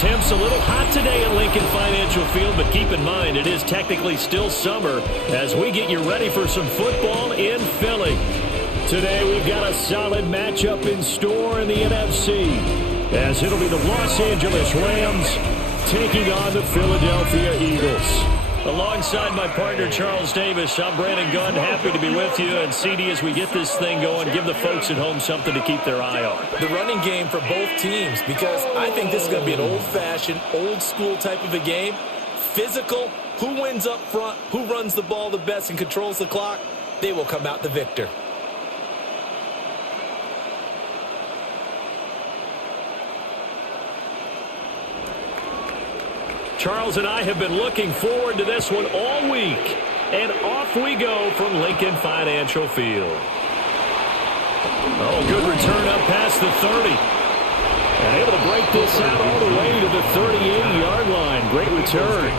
Temps a little hot today at Lincoln Financial Field, but keep in mind it is technically still summer as we get you ready for some football in Philly. Today we've got a solid matchup in store in the NFC, as it'll be the Los Angeles Rams taking on the Philadelphia Eagles. Alongside my partner, Charles Davis, I'm Brandon Gunn. Happy to be with you. And, CD, as we get this thing going, give the folks at home something to keep their eye on. The running game for both teams, because I think this is going to be an old-fashioned, old-school type of a game. Physical, who wins up front, who runs the ball the best and controls the clock, they will come out the victor. Charles and I have been looking forward to this one all week. And off we go from Lincoln Financial Field. Oh, good return up past the 30. And able to break this out all the way to the 38-yard line. Great return.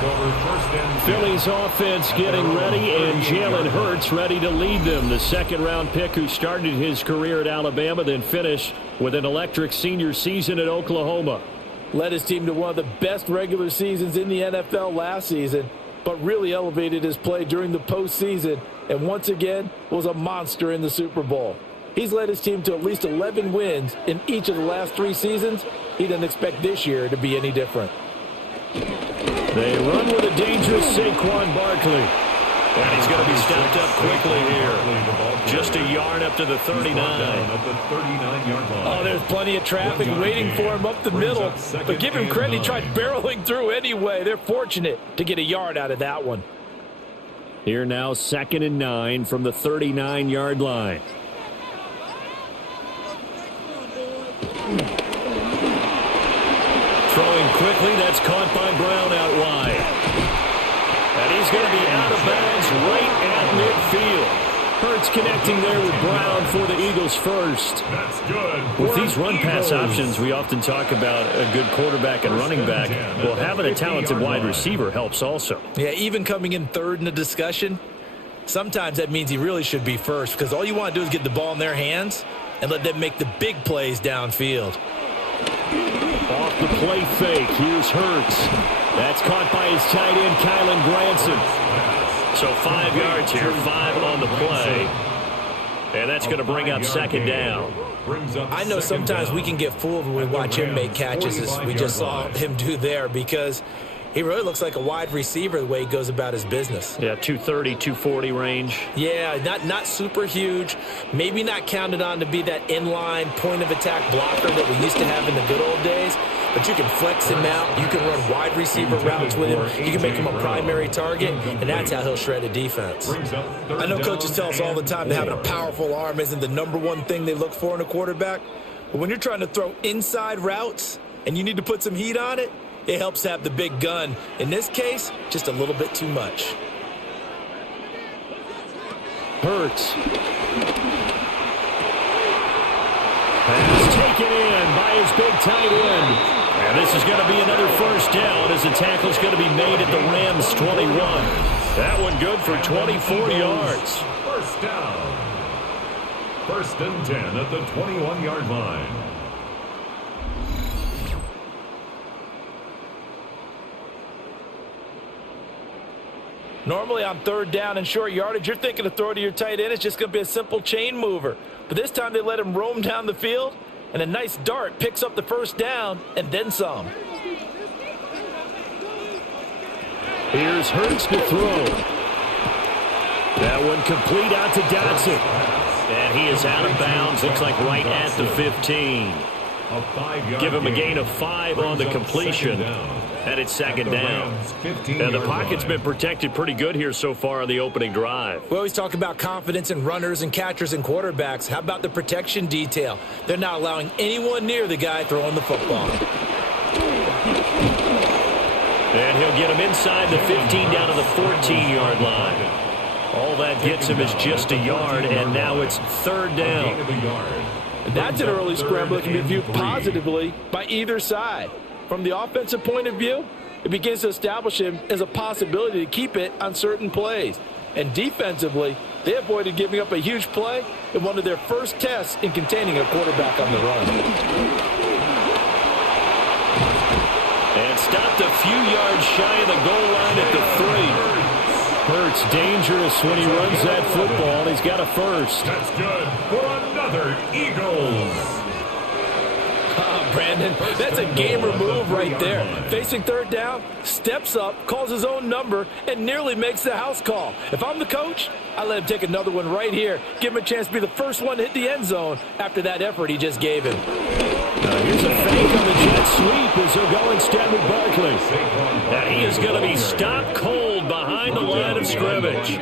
Philly's offense getting ready, and Jalen Hurts ready to lead them. The second-round pick who started his career at Alabama, then finished with an electric senior season at Oklahoma. Led his team to one of the best regular seasons in the NFL last season, but really elevated his play during the postseason, and once again was a monster in the Super Bowl. He's led his team to at least 11 wins in each of the last 3 seasons. He doesn't expect this year to be any different. They run with a dangerous Saquon Barkley. And he's going to be stepped up quickly here. Just a yard up to the 39. Oh, there's plenty of traffic waiting for him up the middle. But give him credit, he tried barreling through anyway. They're fortunate to get a yard out of that one. Here now, 2nd and 9 from the 39-yard line. Throwing quickly, that's caught by Brown out wide. And he's going to be out of bounds right at midfield. Hurts connecting there with Brown for the Eagles first. That's good. With these run-pass options, we often talk about a good quarterback and running back. Well, having a talented wide receiver helps also. Yeah, even coming in third in the discussion, sometimes that means he really should be first, because all you want to do is get the ball in their hands and let them make the big plays downfield. Off the play fake, here's Hurts. That's caught by his tight end, Kylan Granson. So 5 yards here, 5 on the play. And that's going to bring up 2nd down. I know sometimes we can get fooled when we watch him make catches, as we just saw him do there, because he really looks like a wide receiver the way he goes about his business. Yeah, 230, 240 range. Yeah, not super huge. Maybe not counted on to be that inline point-of-attack blocker that we used to have in the good old days. But you can flex him out. You can run wide receiver routes with him. You can make him a primary target, and that's how he'll shred a defense. I know coaches tell us all the time that having a powerful arm isn't the #1 thing they look for in a quarterback. But when you're trying to throw inside routes and you need to put some heat on it, it helps have the big gun. In this case, just a little bit too much. Hurts. Pass taken in by his big tight end. And this is going to be another first down as the tackle's going to be made at the Rams' 21. That one good for 24 yards. First down. 1st and 10 at the 21-yard line. Normally on 3rd down and short yardage, you're thinking to throw to your tight end. It's just going to be a simple chain mover. But this time they let him roam down the field, and a nice dart picks up the first down and then some. Here's Hurts to throw. That one complete out to Dotson. And he is out of bounds. Looks like right at the 15. Give him a gain of 5 on the completion. And it's 2nd down. And the pocket's been protected pretty good here so far on the opening drive. We always talk about confidence in runners and catchers and quarterbacks. How about the protection detail? They're not allowing anyone near the guy throwing the football. And he'll get him inside the 15 down to the 14-yard line. All that gets him is just a yard, and now it's 3rd down. That's an early scramble that can be viewed positively by either side. From the offensive point of view, it begins to establish him as a possibility to keep it on certain plays. And defensively, they avoided giving up a huge play in one of their first tests in containing a quarterback on the run. few yards shy of the goal line at the 3. Hurts dangerous when he runs that football. He's got a first. That's good for another Eagles. Brandon, that's a gamer move right there. Facing third down, steps up, calls his own number, and nearly makes the house call. If I'm the coach, I let him take another one right here. Give him a chance to be the first one to hit the end zone after that effort he just gave him. Here's a fake on the jet sweep as they'll go instead with Barkley. And he is going to be stopped cold behind the line of scrimmage.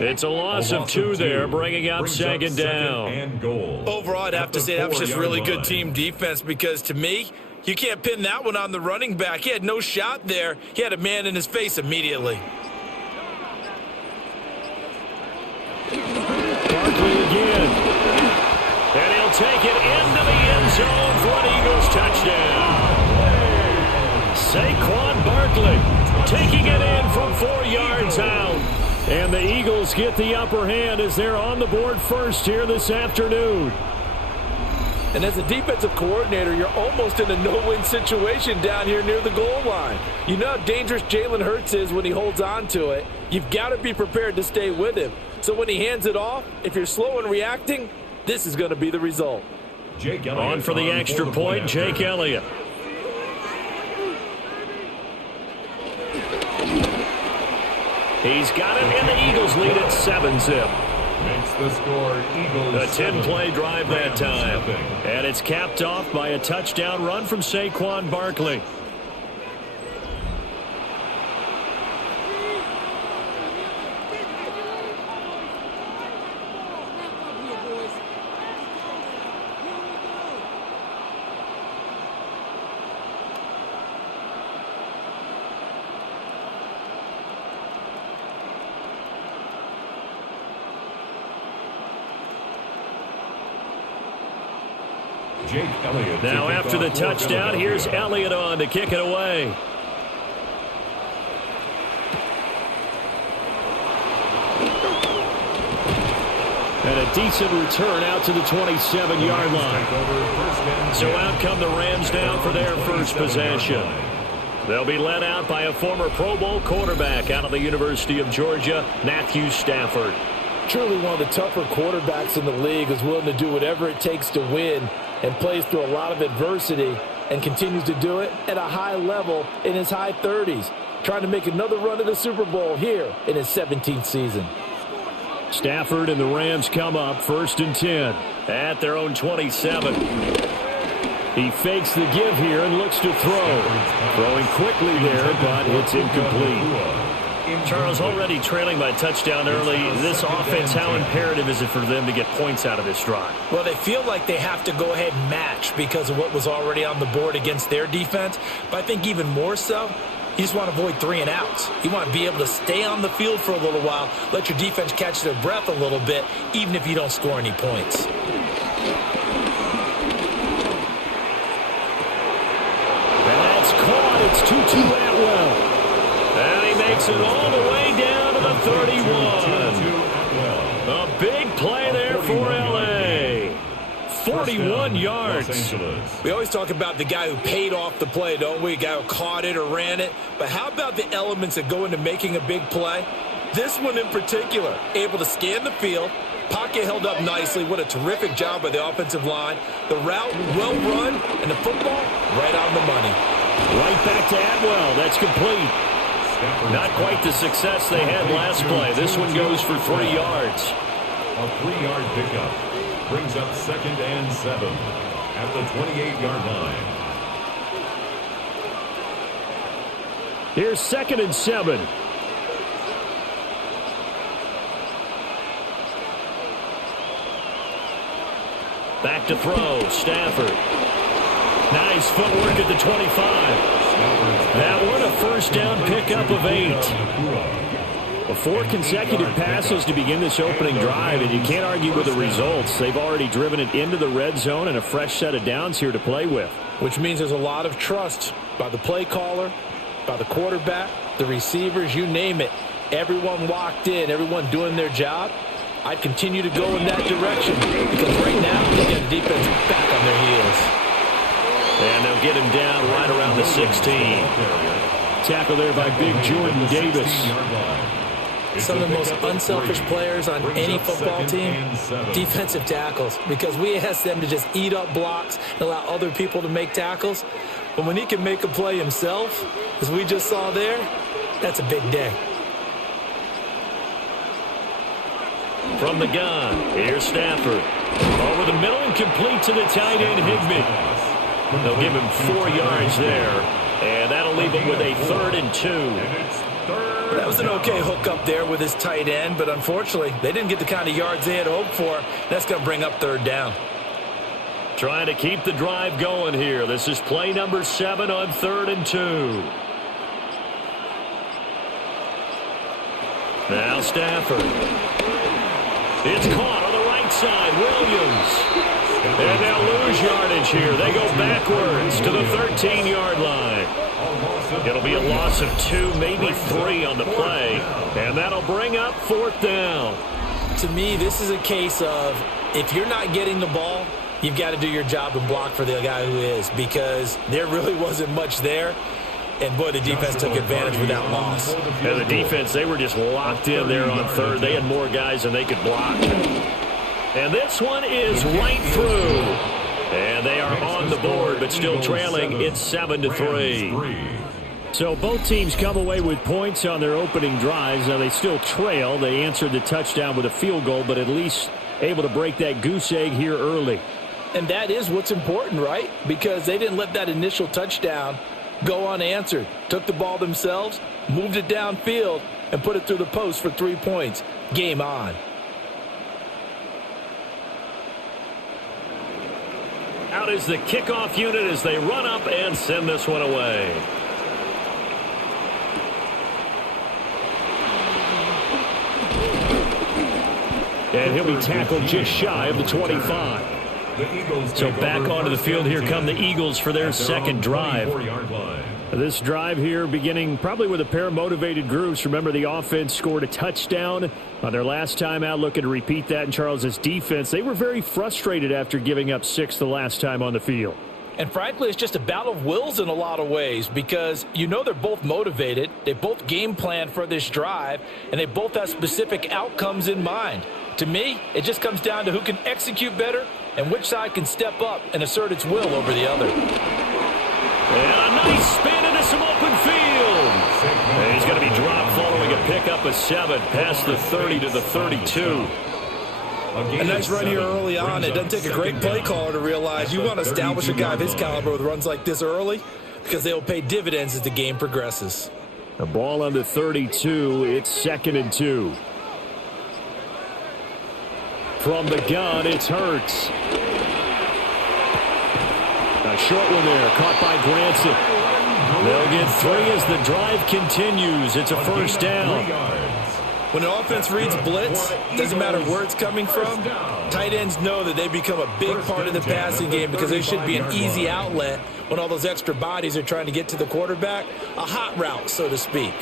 It's a loss of 2 there, bringing up second down. Overall, I'd have to say that was just really good team defense because, to me, you can't pin that one on the running back. He had no shot there. He had a man in his face immediately. Barkley again. And he'll take it into the end zone for an Eagles touchdown. Saquon Barkley taking it in from 4 yards out. And the Eagles get the upper hand as they're on the board first here this afternoon. And as a defensive coordinator, you're almost in a no-win situation down here near the goal line. You know how dangerous Jalen Hurts is when he holds on to it. You've got to be prepared to stay with him. So when he hands it off, if you're slow in reacting, this is going to be the result. On for the extra point, Jake Elliott. He's got it, and the Eagles lead at 7-zip. Makes the score Eagles. A 10-play drive that time. And it's capped off by a touchdown run from Saquon Barkley. Jake Elliott. Now after the touchdown, here's Elliott on to kick it away. And a decent return out to the 27-yard line. So out come the Rams down for their first possession. They'll be led out by a former Pro Bowl quarterback out of the University of Georgia, Matthew Stafford. Truly one of the tougher quarterbacks in the league, is willing to do whatever it takes to win and plays through a lot of adversity and continues to do it at a high level in his high 30s, trying to make another run at the Super Bowl here in his 17th season. Stafford and the Rams come up 1st and 10 at their own 27. He fakes the give here and looks to throw. Throwing quickly there, but it's incomplete. Charles, already trailing by a touchdown early. This offense, how imperative is it for them to get points out of this drive? Well, they feel like they have to go ahead and match because of what was already on the board against their defense. But I think even more so, you just want to avoid 3 and outs. You want to be able to stay on the field for a little while, let your defense catch their breath a little bit, even if you don't score any points. And that's caught. It's 2-2 Atwell. And he makes it all the way down to the 31. A big play there for L.A. 41 yards. We always talk about the guy who paid off the play, don't we? A guy who caught it or ran it. But how about the elements that go into making a big play? This one in particular, able to scan the field, pocket held up nicely. What a terrific job by the offensive line. The route well run, and the football right on the money. Right back to Atwell. That's complete. Not quite the success they had last play. This one goes for 3 yards. A 3-yard pickup brings up 2nd and 7 at the 28-yard line. Here's 2nd and 7. Back to throw, Stafford. Nice footwork at the 25. That one, a first down pickup of 8. 4 consecutive passes to begin this opening drive, and you can't argue with the results. They've already driven it into the red zone and a fresh set of downs here to play with. Which means there's a lot of trust by the play caller, by the quarterback, the receivers, you name it. Everyone locked in, everyone doing their job. I'd continue to go in that direction because right now they got the defense back on their heels. And they'll get him down right around the 16. Tackle there by big Jordan Davis. Some of the most unselfish players on any football team, defensive tackles, because we ask them to just eat up blocks and allow other people to make tackles. But when he can make a play himself, as we just saw there, that's a big day. From the gun, here's Stafford. Over the middle and complete to the tight end, Higbee. They'll give him 4 yards there, and that'll leave him with a 3rd and 2. That was an okay hook up there with his tight end, but unfortunately, they didn't get the kind of yards they had hoped for. That's going to bring up 3rd down. Trying to keep the drive going here. This is play number 7 on 3rd and 2. Now Stafford. It's caught on the right side. Williams. And they'll lose yardage here. They go backwards to the 13-yard line. It'll be a loss of 2, maybe 3 on the play. And that'll bring up 4th down. To me, this is a case of if you're not getting the ball, you've got to do your job and block for the guy who is, because there really wasn't much there. And, boy, the defense took advantage with that loss. And the defense, they were just locked in there on 3rd. They had more guys than they could block. And this one is right through. And they are on the board, but still trailing. It's 7-3. So both teams come away with points on their opening drives. Now they still trail. They answered the touchdown with a field goal, but at least able to break that goose egg here early. And that is what's important, right? Because they didn't let that initial touchdown go unanswered. Took the ball themselves, moved it downfield, and put it through the post for 3 points. Game on. Out is the kickoff unit as they run up and send this one away. And he'll be tackled just shy of the 25. So back onto the field, here come the Eagles for their 2nd drive. This drive here beginning probably with a pair of motivated groups. Remember, the offense scored a touchdown on their last time out, looking to repeat that. In Charles's defense, they were very frustrated after giving up 6 the last time on the field. And frankly, it's just a battle of wills in a lot of ways, because you know they're both motivated. They both game plan for this drive, and they both have specific outcomes in mind. To me, it just comes down to who can execute better and which side can step up and assert its will over the other. And a nice spin into some open field. And he's going to be dropped following a pickup of 7 past the 30 to the 32. A nice run here early on. It doesn't take a great play caller to realize you want to establish a guy of his caliber with runs like this early, because they will pay dividends as the game progresses. A ball on the 32. It's 2nd and 2. From the gun, it's Hurts. A short one there, caught by Granson. They'll get 3 as the drive continues. It's a 1st down. When an offense reads blitz, doesn't matter where it's coming from, tight ends know that they become a big part of the passing game, because they should be an easy outlet when all those extra bodies are trying to get to the quarterback. A hot route, so to speak.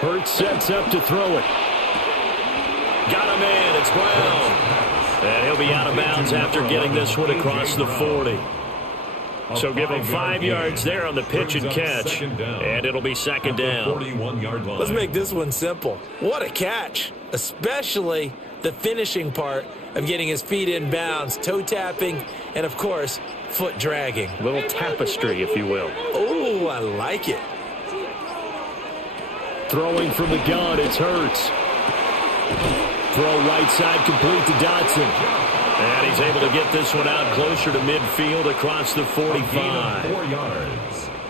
Hurts sets up to throw it. Got a man. It's Brown. And he'll be out of bounds after getting this one across the 40. So give him 5 yards there on the pitch and catch. And it'll be 2nd down. Let's make this one simple. What a catch. Especially the finishing part of getting his feet in bounds, toe tapping, and of course, foot dragging. A little tapestry, if you will. Oh, I like it. Throwing from the gun, it's Hurts. Throw right side complete to Dotson. And he's able to get this one out closer to midfield across the 45.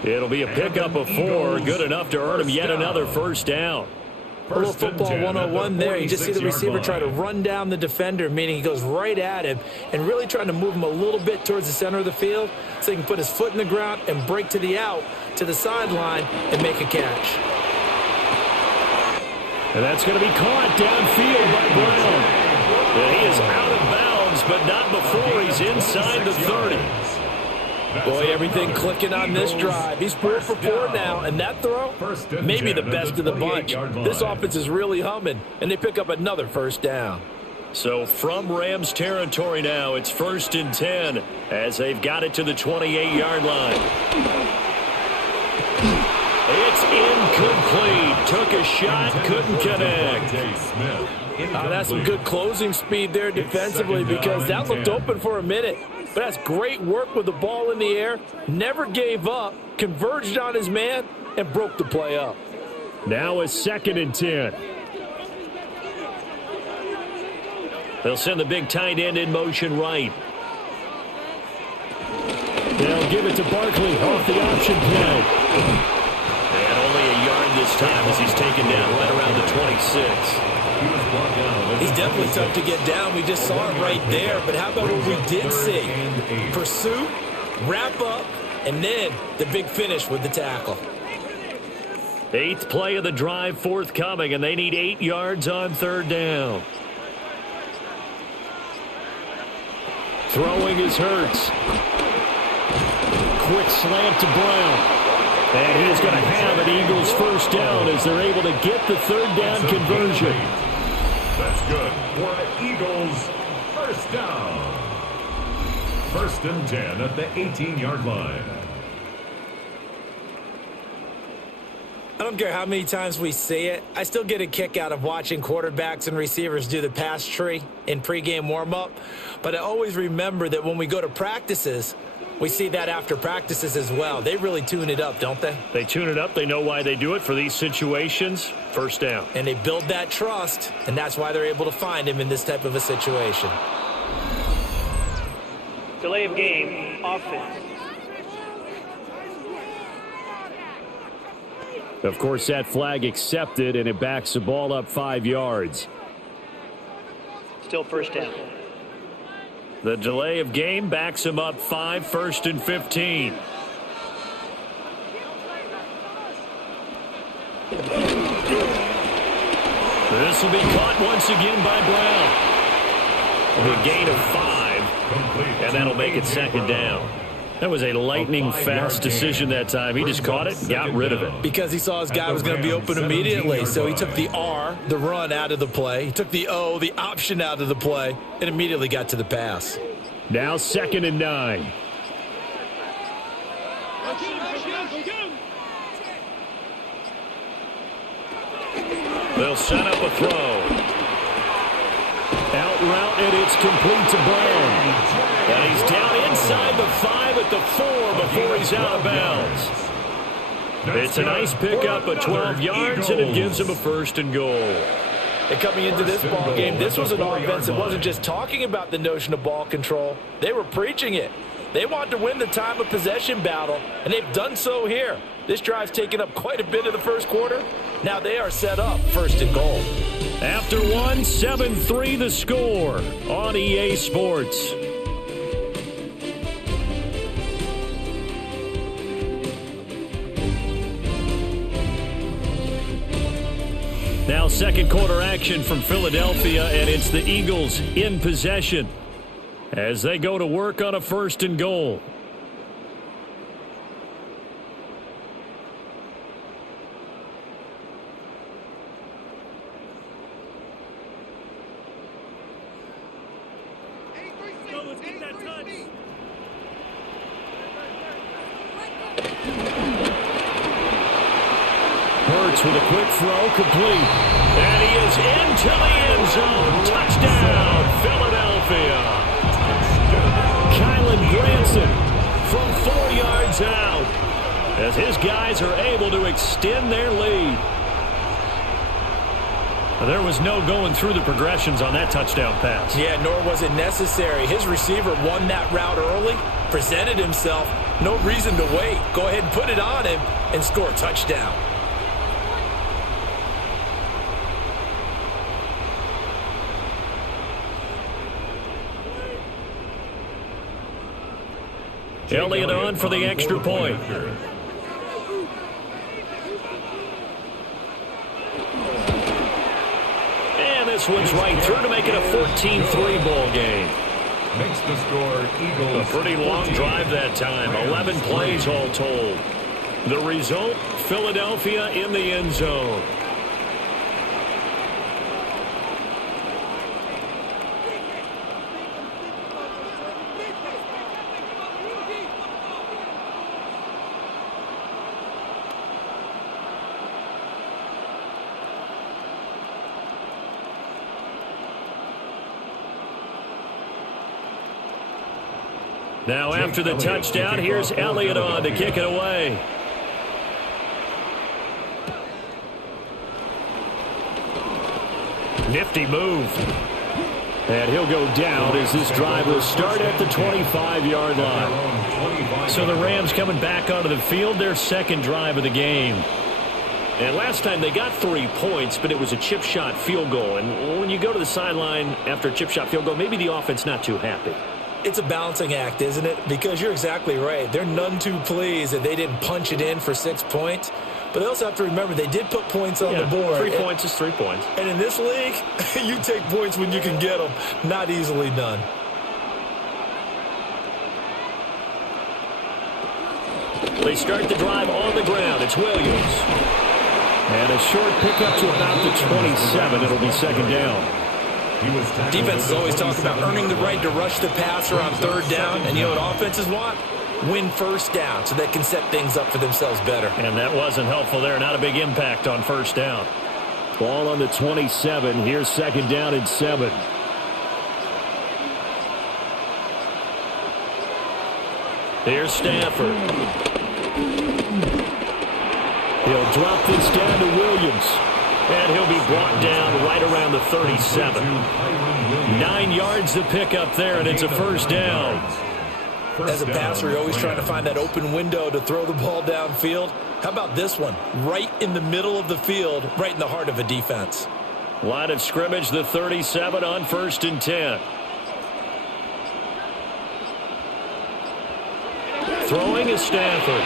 It'll be a pickup of 4, good enough to earn him yet another 1st down. A little football 101 there. You just see the receiver try to run down the defender, meaning he goes right at him and really trying to move him a little bit towards the center of the field so he can put his foot in the ground and break to the out, to the sideline, and make a catch. And that's going to be caught downfield by Brown. And he is out of bounds, but not before he's inside the 30. Boy, everything clicking on this drive. He's 4 for 4 now, and that throw, maybe the best of the bunch. This offense is really humming, and they pick up another 1st down. So from Rams territory now, it's 1st and 10 as they've got it to the 28-yard line. It's incomplete. Took a shot, couldn't connect. That's some good closing speed there defensively because that looked open for a minute. But that's great work with the ball in the air. Never gave up, converged on his man, and broke the play up. Now it's 2nd and 10. They'll send the big tight end in motion right. They'll give it to Barkley off the option play. And only a yard this time as he's taken down right around the 26. He's definitely tough to get down. We just saw it right there. But how about what we did see? Pursuit, wrap up, and then the big finish with the tackle. 8th play of the drive forthcoming, and they need 8 yards on 3rd down. Throwing is Hurts. Quick slant to Brown. And he's going to have an Eagles 1st down as they're able to get the 3rd down conversion. That's good for an Eagles 1st down. 1st and 10 at the 18-yard line. I don't care how many times we see it. I still get a kick out of watching quarterbacks and receivers do the pass tree in pregame warm-up. But I always remember that when we go to practices, we see that after practices as well. They really tune it up, don't they? They tune it up. They know why they do it for these situations. 1st down. And they build that trust, and that's why they're able to find him in this type of a situation. Delay of game, offense. Of course, that flag accepted, and it backs the ball up 5 yards. Still 1st down. The delay of game backs him up 5, 1st and 15. This will be caught once again by Brown. A gain of 5, and that'll make it 2nd down. That was a lightning-fast decision that time. He just caught it and got rid of it. Because he saw his guy was going to be open immediately, so he took the R, the run, out of the play. He took the O, the option, out of the play, and immediately got to the pass. Now 2nd and 9. They'll set up a throw. Out route, and it's complete to Brown. And he's down inside the 5 at the 4 before he's out of bounds. It's a nice pickup of 12 yards, and it gives him a 1st and goal. And coming into this ball game, this was an offense that wasn't just talking about the notion of ball control. They were preaching it. They want to win the time of possession battle, and they've done so here. This drive's taken up quite a bit of the 1st quarter. Now they are set up 1st and goal. After 1, 7-3 the score on EA Sports. Now 2nd quarter action from Philadelphia, and it's the Eagles in possession as they go to work on a 1st and goal. Hurts with a quick throw, complete. And he is into the end zone. Touchdown, Philadelphia. Kylan Granson from 4 yards out as his guys are able to extend their lead. There was no going through the progressions on that touchdown pass. Yeah, nor was it necessary. His receiver won that route early, presented himself. No reason to wait. Go ahead and put it on him and score a touchdown. Elliott on for the extra point. And this one's right through to make it a 14-3 ball game. Makes the score Eagles. A pretty long drive that time. 11 plays all told. The result, Philadelphia in the end zone. Now after the touchdown, here's Elliott on to kick it away. Nifty move. And he'll go down as this drive will start at the 25-yard line. So the Rams coming back onto the field, their second drive of the game. And last time they got 3 points, but it was a chip shot field goal. And when you go to the sideline after a chip shot field goal, maybe the offense not too happy. It's a balancing act, isn't it? Because you're exactly right. They're none too pleased that they didn't punch it in for 6 points. But they also have to remember they did put points on the board. 3 points is 3 points. And in this league, you take points when you can get them. Not easily done. They start the drive on the ground. It's Williams. And a short pickup to about the 27. It'll be second down. Defenses always talk about earning the right to rush the passer on third down. And you know what offenses want? Win first down so they can set things up for themselves better. And that wasn't helpful there. Not a big impact on first down. Ball on the 27. Here's second down and 7. Here's Stafford. He'll drop this down to Williams. And he'll be brought down right around the 37. 9 yards to pick up there, and it's a first down. As a passer, you're always trying to find that open window to throw the ball downfield. How about this one? Right in the middle of the field, right in the heart of a defense. Line of scrimmage, the 37 on 1st and 10. Throwing is Stafford.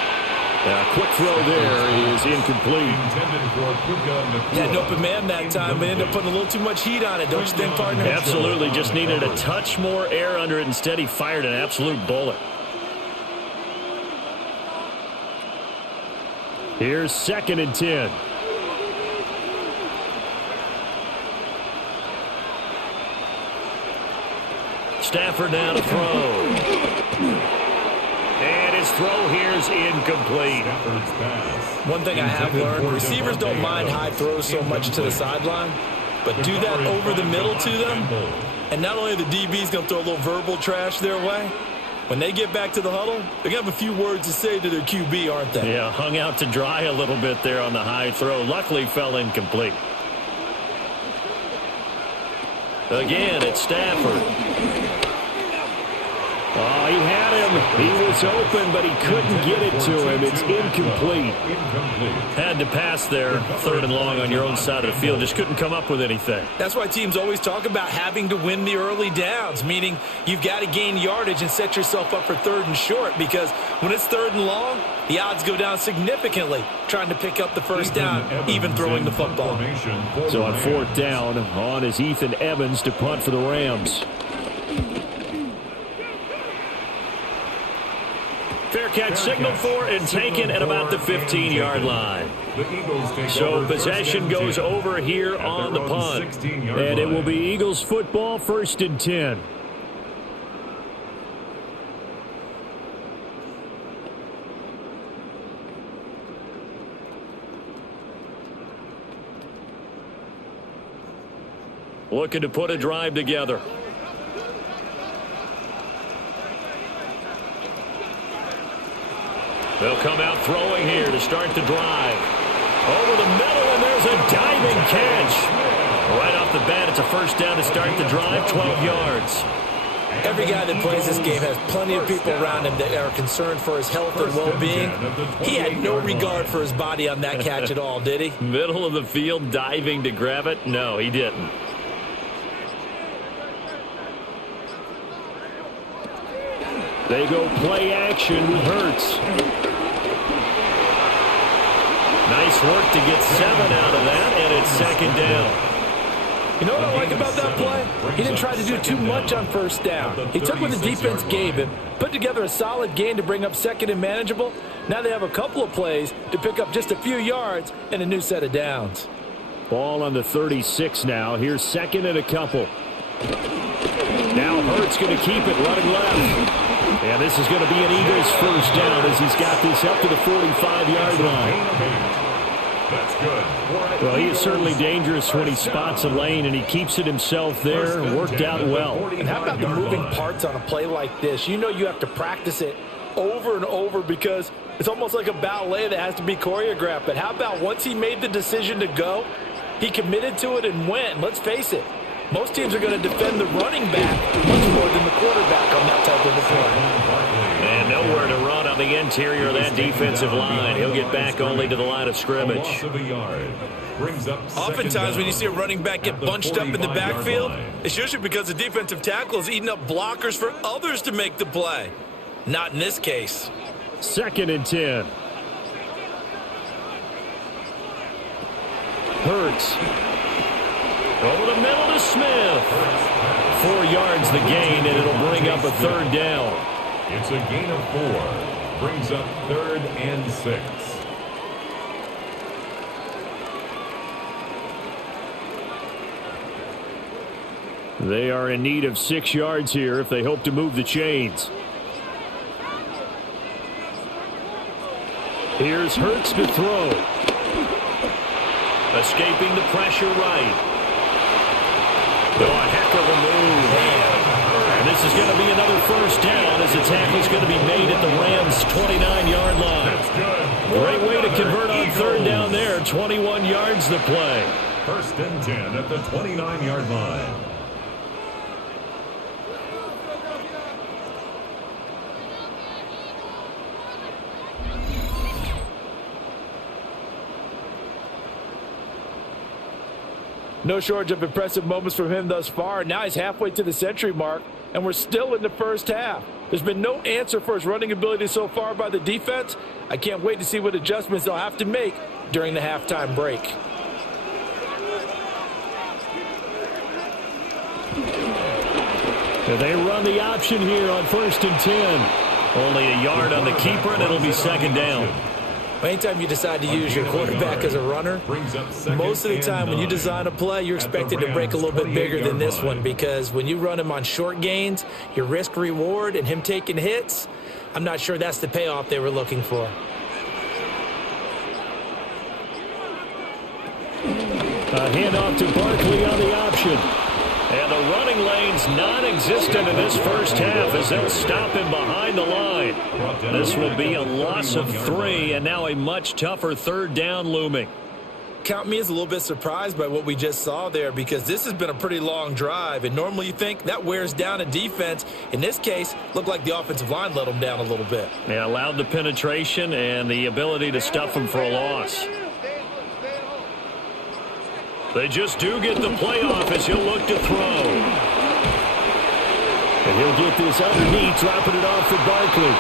A quick throw there is incomplete. He had an open man that time, but ended up putting a little too much heat on it, don't you think, partner? Absolutely. Just needed a touch more air under it. Instead, he fired an absolute bullet. Here's 2nd and 10. Stafford now to throw. And his throw here is incomplete. One thing I have learned, receivers don't mind high throws so much to the sideline, but do that over the middle to them, and not only are the DBs going to throw a little verbal trash their way, when they get back to the huddle, they're going to have a few words to say to their QB, aren't they? Yeah, hung out to dry a little bit there on the high throw. Luckily fell incomplete. Again, it's Stafford. Oh, he had him. He was open, but he couldn't get it to him. It's incomplete. Had to pass there, 3rd and long on your own side of the field. Just couldn't come up with anything. That's why teams always talk about having to win the early downs, meaning you've got to gain yardage and set yourself up for 3rd and short, because when it's 3rd and long, the odds go down significantly trying to pick up the first down, even throwing the football. So on 4th down, on is Ethan Evans to punt for the Rams. Fair catch signaled for and taken at about the 15-yard line. So possession goes over here on the punt. And it will be Eagles football, 1st and 10. Looking to put a drive together. They'll come out throwing here to start the drive. Over the middle, and there's a diving catch. Right off the bat, it's a first down to start the drive, 12 yards. Every guy that plays this game has plenty of people around him that are concerned for his health and well-being. He had no regard for his body on that catch at all, did he? Middle of the field, diving to grab it? No, he didn't. They go play action with Hurts. Nice work to get 7 out of that, and it's 2nd down. You know what I like about that play? He didn't try to do too much on first down. He took what the defense gave him, put together a solid gain to bring up 2nd and manageable. Now they have a couple of plays to pick up just a few yards and a new set of downs. Ball on the 36 now. Here's 2nd and a couple. Now Hurts going to keep it running left. And this is going to be an Eagles first down as he's got this up to the 45-yard line. That's good. Well, he is certainly dangerous when he spots a lane, and he keeps it himself there. Worked out well. And how about the moving parts on a play like this? You know you have to practice it over and over because it's almost like a ballet that has to be choreographed. But how about once he made the decision to go, he committed to it and went. Let's face it, most teams are going to defend the running back much more than the quarterback on that type of a play. And nowhere to run on the interior of that defensive line. He'll get back only to the line of scrimmage. Oftentimes when you see a running back get bunched up in the backfield, it's usually because the defensive tackle is eating up blockers for others to make the play. Not in this case. 2nd and 10. Hurts. Over the middle to Smith. 4 yards the gain, and it'll bring up a 3rd down. It's a gain of 4. Brings up 3rd and 6. They are in need of 6 yards here if they hope to move the chains. Here's Hurts to throw. Escaping the pressure right. Oh, a heck of a move. And this is going to be another 1st down as the tackle's going to be made at the Rams' 29-yard line. Great way to convert on 3rd down there. 21 yards the play. 1st and 10 at the 29-yard line. No shortage of impressive moments from him thus far. Now he's halfway to the century mark, and we're still in the 1st half. There's been no answer for his running ability so far by the defense. I can't wait to see what adjustments they'll have to make during the halftime break. So they run the option here on 1st and 10. Only a yard on the keeper, and it'll be 2nd down. Anytime you decide to use your quarterback as a runner, most of the time when you design a play, you're expected to break a little bit bigger than this one because when you run him on short gains, your risk-reward and him taking hits, I'm not sure that's the payoff they were looking for. A handoff to Barkley on the option. And the running lane's non-existent in this 1st half as they'll stop him behind the line. This will be a loss of 3, and now a much tougher 3rd down looming. Count me as a little bit surprised by what we just saw there because this has been a pretty long drive, and normally you think that wears down a defense. In this case, looked like the offensive line let them down a little bit. They allowed the penetration and the ability to stuff them for a loss. They just do get the playoff as he'll look to throw. And he'll get this underneath, dropping it off for Barkley.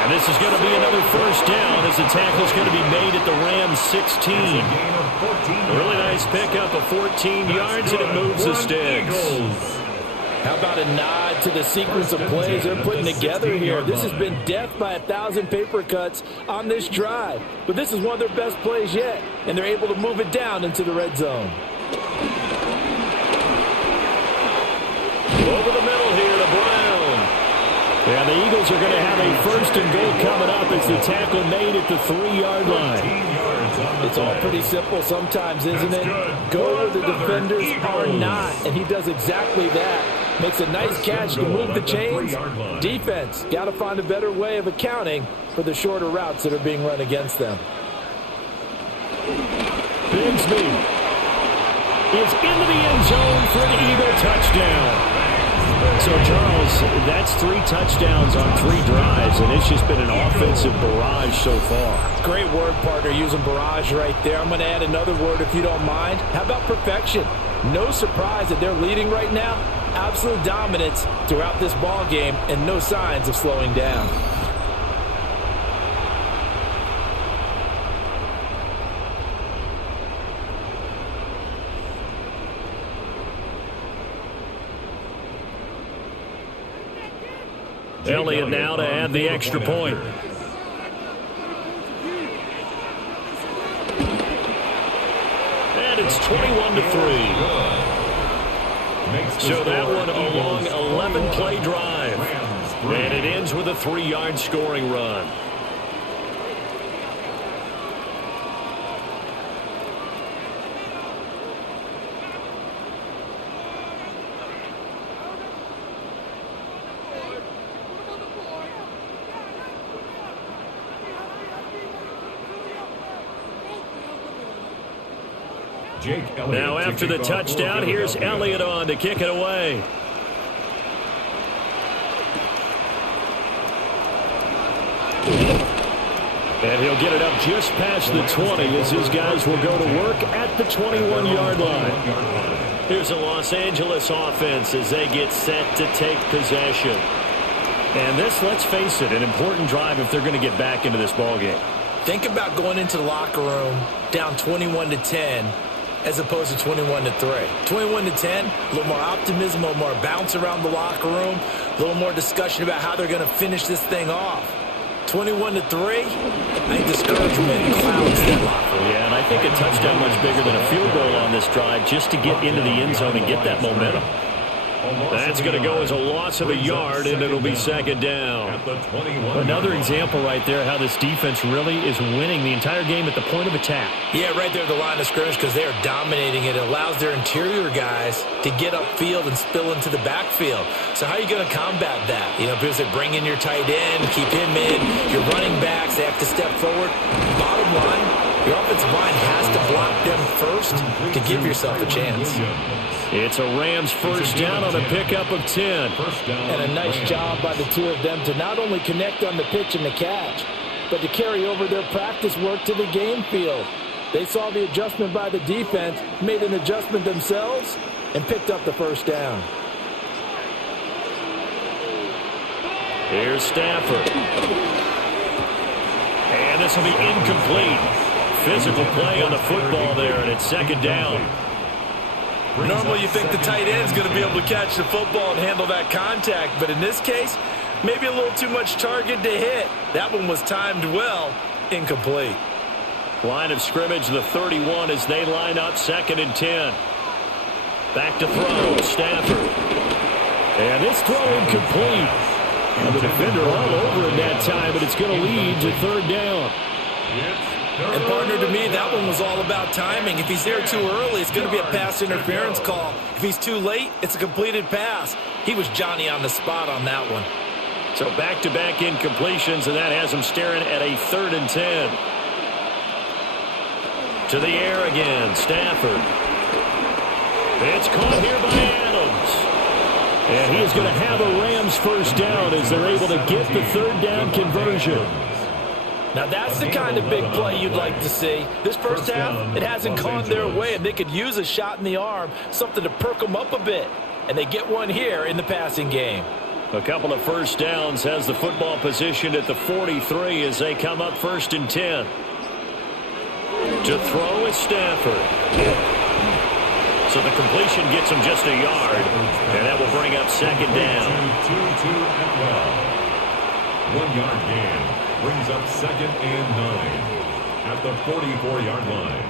And this is going to be another 1st down as the tackle's going to be made at the Rams' 16. A really nice pickup of 14 yards, and it moves the sticks. How about a nod to the sequence of plays they're putting together here? This has been death by 1,000 paper cuts on this drive. But this is one of their best plays yet, and they're able to move it down into the red zone. Over the middle here to Brown. And the Eagles are going to have a 1st and goal coming up as the tackle made at the 3-yard line. It's all pretty simple sometimes, isn't it? Go where the defenders are not, and he does exactly that. Makes a nice catch to move the chains. Defense got to find a better way of accounting for the shorter routes that are being run against them. Bigsby is into the end zone for an Eagle touchdown. So, Charles, that's 3 touchdowns on 3 drives, and it's just been an offensive barrage so far. Great word, partner, using barrage right there. I'm going to add another word if you don't mind. How about perfection? No surprise that they're leading right now. Absolute dominance throughout this ball game and no signs of slowing down. Elliott now to add the extra point. And it's 21-3. So that one a long 11-play drive. And it ends with a 3-yard scoring run. Jake Elliott. Now after the touchdown, here's Elliott on to kick it away. And he'll get it up just past the 20 as his guys will go to work at the 21-yard line. Here's a Los Angeles offense as they get set to take possession. And this, let's face it, an important drive if they're going to get back into this ballgame. Think about going into the locker room down 21-10 as opposed to 21-3. 21-10, a little more optimism, a little more bounce around the locker room, a little more discussion about how they're going to finish this thing off. 21-3, I think discouragement clouds that locker room. Yeah, and I think a touchdown much bigger than a field goal on this drive just to get into the end zone and get that momentum. That's going to go as a loss of a yard, and it'll be second down. Another example right there how this defense really is winning the entire game at the point of attack. Yeah, right there at the line of scrimmage because they are dominating it. It allows their interior guys to get upfield and spill into the backfield. So how are you going to combat that? You know, because they bring in your tight end, keep him in. Your running backs, they have to step forward. Bottom line, your offensive line has to block them first to give yourself a chance. It's a Rams first down on a pickup of 10. And a nice job by the two of them to not only connect on the pitch and the catch, but to carry over their practice work to the game field. They saw the adjustment by the defense, made an adjustment themselves, and picked up the first down. Here's Stafford. And this will be incomplete. Physical play on the football there, and it's second down. Normally you think the tight end's going to be able to catch the football and handle that contact, but in this case, maybe a little too much target to hit. That one was timed well, incomplete. Line of scrimmage, the 31 as they line up second and 10. Back to throw, Stafford. And this throw incomplete. And the defender all over him that time, but it's going to lead to third down. And partner, to me, that one was all about timing. If he's there too early, it's going to be a pass interference call. If he's too late, it's a completed pass. He was Johnny on the spot on that one. So back-to-back incompletions, and that has him staring at a third and 10. To the air again, Stafford. It's caught here by Adams. And he is going to have a Rams first down as they're able to get the third down conversion. Now that's the kind of big play you'd like to see. This first half, it hasn't gone their way, and they could use a shot in the arm, something to perk them up a bit. And they get one here in the passing game. A couple of first downs, has the football positioned at the 43 as they come up first and 10. To throw is Stafford. So the completion gets him just a yard, and that will bring up second down. 1 yard gain. Brings up second and 9 at the 44-yard line.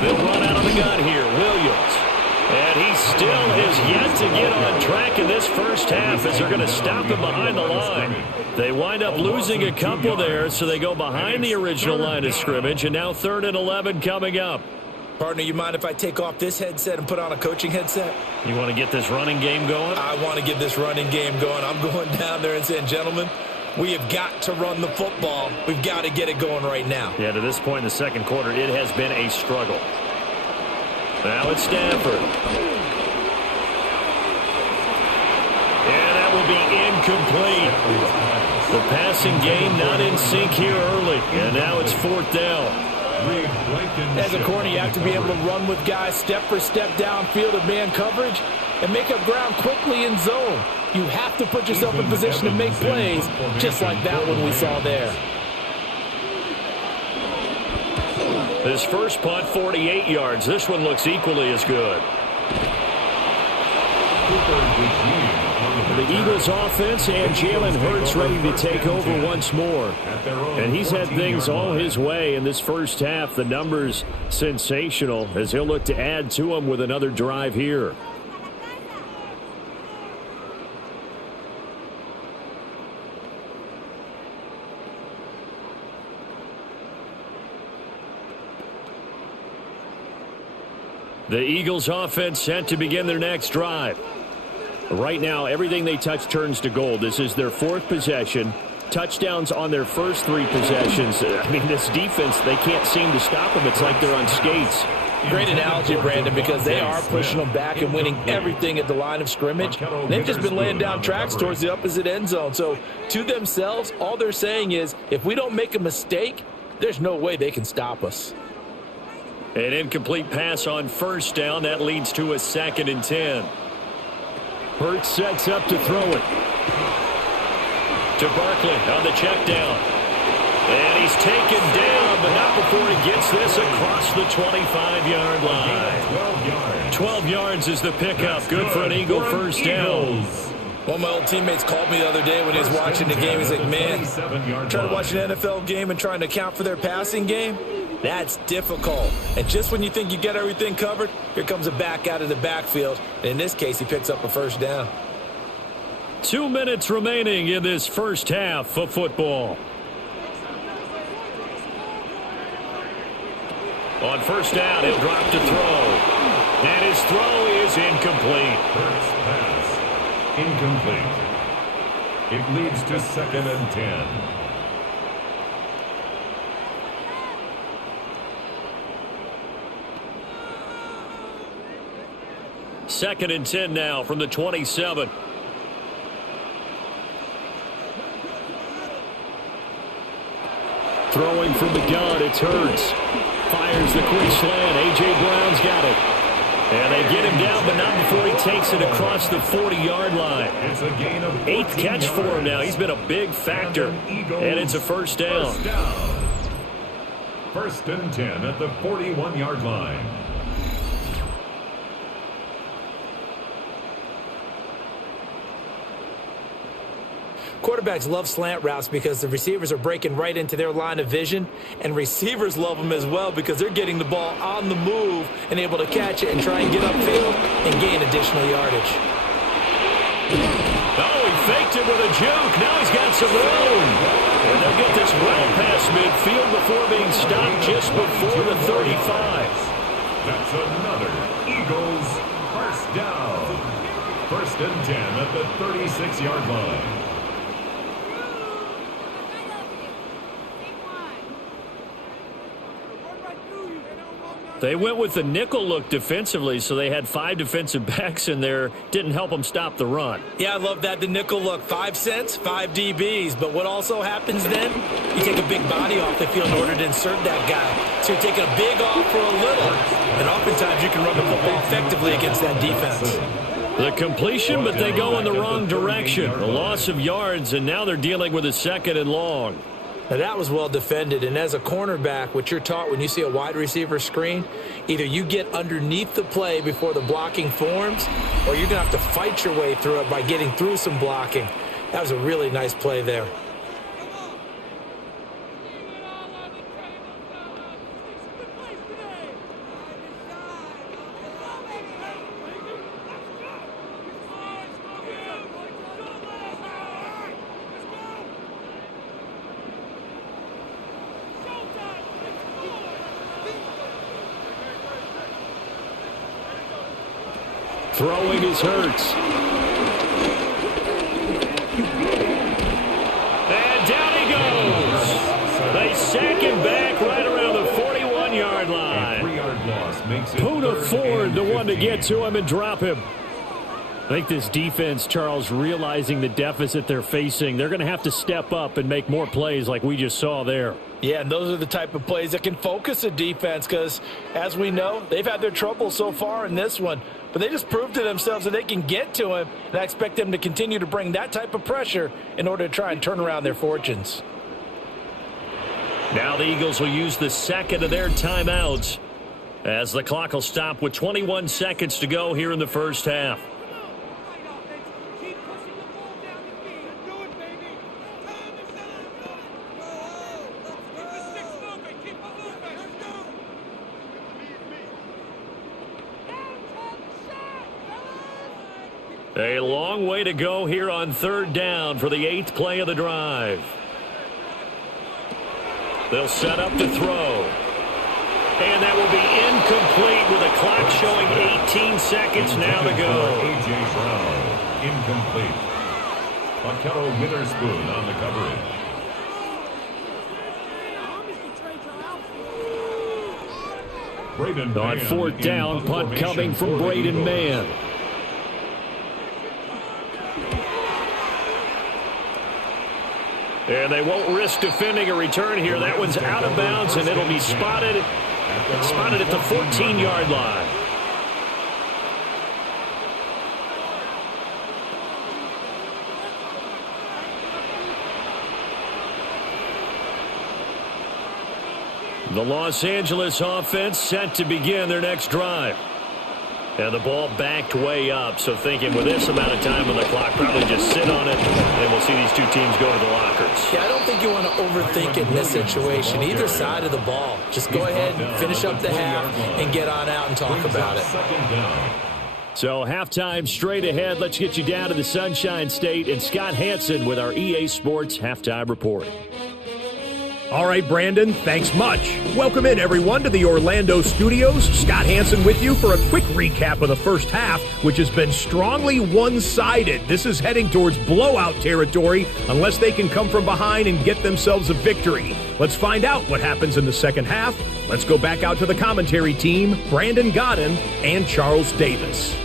They'll run out of the gun here. Williams. And he still is yet to get on track in this first half as they're going to stop him behind the line. They wind up losing a couple there, so they go behind the original line of scrimmage, and now 3rd and 11 coming up. Partner, you mind if I take off this headset and put on a coaching headset? You want to get this running game going? I want to get this running game going. I'm going down there and saying, gentlemen, we have got to run the football. We've got to get it going right now. Yeah, to this point in the second quarter, it has been a struggle. Now it's Stafford. And that will be incomplete. The passing game not in sync here early. And now it's 4th down. As a corner, you have to be able to run with guys step for step downfield of man coverage and make up ground quickly in zone. You have to put yourself in position to make plays, just like that one we saw there. This first punt, 48 yards. This one looks equally as good. The Eagles offense and Jalen Hurts ready to take over once more. And he's had things all his way in this first half. The numbers sensational as he'll look to add to them with another drive here. The Eagles offense set to begin their next drive. Right now, everything they touch turns to gold. This is their 4th possession. Touchdowns on their first 3 possessions. I mean, this defense, they can't seem to stop them. It's like they're on skates. Great analogy, Brandon, because they are pushing them back and winning everything at the line of scrimmage. They've just been laying down tracks towards the opposite end zone. So, to themselves, all they're saying is, if we don't make a mistake, there's no way they can stop us. An incomplete pass on first down. That leads to a 2nd and 10. Hurts sets up to throw it. To Barkley on the check down. And he's taken down, but not before he gets this across the 25-yard line. 12 yards is the pickup. Good for an Eagle first down. One of my old teammates called me the other day when he was watching the game. He's like, man, trying to watch an NFL game and trying to account for their passing game? That's difficult. And just when you think you get everything covered, here comes a back out of the backfield. And in this case, he picks up a first down. 2 minutes remaining in this first half of football. On first down, he'll drop to throw. And his throw is incomplete. First pass, incomplete. It leads to 2nd and 10. Second and 10 now from the 27. Throwing from the gun, it's Hurts. Fires the quick slant. A.J. Brown's got it. And they get him down, but not before he takes it across the 40-yard line. It's a gain of 8th catch for him now. He's been a big factor. And it's a first down. First and 10 at the 41-yard line. Quarterbacks love slant routes because the receivers are breaking right into their line of vision, and receivers love them as well because they're getting the ball on the move and able to catch it and try and get upfield and gain additional yardage. Oh, he faked it with a juke. Now he's got some room. And they'll get this well past midfield before being stopped just before the 35. That's another Eagles first down. First and 10 at the 36-yard line. They went with the nickel look defensively, so they had 5 defensive backs in there. Didn't help them stop the run. Yeah, I love that, the nickel look. 5 cents, 5 DBs. But what also happens then, you take a big body off the field in order to insert that guy. So you're taking a big off for a little. And oftentimes you can run the football effectively against that defense. The completion, but they go in the wrong direction. A loss of yards, and now they're dealing with a 2nd and long. Now, that was well defended, and as a cornerback, what you're taught when you see a wide receiver screen, either you get underneath the play before the blocking forms, or you're going to have to fight your way through it by getting through some blocking. That was a really nice play there. Throwing is Hurts. And down he goes. They sack him back right around the 41-yard line. A 3-yard loss makes it Poona Ford, the one to get to him and drop him. I think this defense, Charles, realizing the deficit they're facing, they're going to have to step up and make more plays like we just saw there. Yeah, and those are the type of plays that can focus a defense because, as we know, they've had their trouble so far in this one. But they just proved to themselves that they can get to him, and I expect them to continue to bring that type of pressure in order to try and turn around their fortunes. Now the Eagles will use the 2nd of their timeouts as the clock will stop with 21 seconds to go here in the first half. A long way to go here on 3rd down for the 8th play of the drive. They'll set up to throw. And that will be incomplete with a clock showing 18 seconds now to go. A.J. Brown, incomplete. Akello Witherspoon on the coverage. Braden On Mann 4th down, in punt coming from for the Braden Eagles. Mann. And they won't risk defending a return here. That one's out of bounds, and it'll be spotted at the 14-yard line. The Los Angeles offense set to begin their next drive. And the ball backed way up, so thinking with this amount of time on the clock, probably just sit on it, and we'll see these two teams go to the lockers. Yeah, I don't think you want to overthink it in this situation. Either side of the ball. Just go ahead and finish up the half and get on out and talk about it. So halftime straight ahead. Let's get you down to the Sunshine State and Scott Hansen with our EA Sports Halftime Report. All right, Brandon, thanks much. Welcome in, everyone, to the Orlando studios. Scott Hansen with you for a quick recap of the first half, which has been strongly one-sided. This is heading towards blowout territory unless they can come from behind and get themselves a victory. Let's find out what happens in the second half. Let's go back out to the commentary team, Brandon Godden and Charles Davis.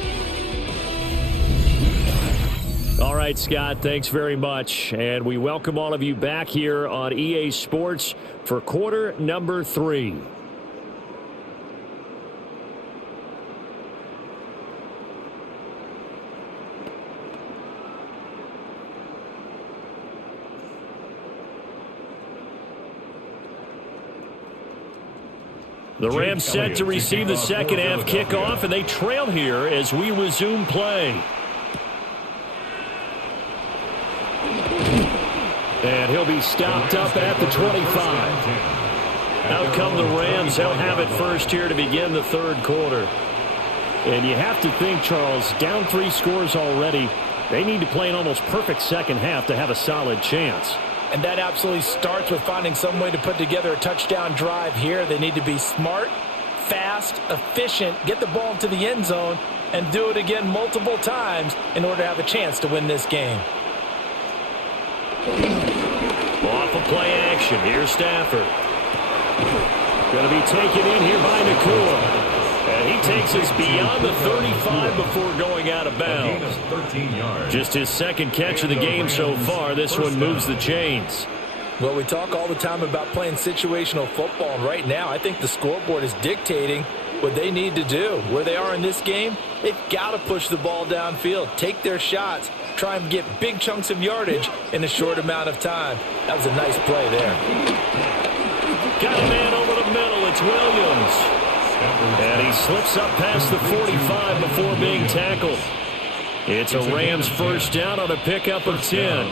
All right, Scott, thanks very much. And we welcome all of you back here on EA Sports for quarter number 3. The Rams set to receive the second half kickoff, and they trail here as we resume play. And he'll be stopped up at the 25. Out come the Rams. They'll have it first here to begin the third quarter. And you have to think, Charles, down 3 scores already. They need to play an almost perfect second half to have a solid chance. And that absolutely starts with finding some way to put together a touchdown drive here. They need to be smart, fast, efficient, get the ball into the end zone, and do it again multiple times in order to have a chance to win this game. Off of play action. Here's Stafford. Going to be taken in here by Nakua. And he takes us beyond the 35 before going out of bounds. Just his second catch of the game so far. This one moves the chains. Well, we talk all the time about playing situational football, and right now I think the scoreboard is dictating what they need to do. Where they are in this game, they've got to push the ball downfield, take their shots, try and get big chunks of yardage in a short amount of time. That was a nice play there. Got a man over the middle. It's Williams. And he slips up past the 45 before being tackled. It's a Rams first down on a pickup of 10.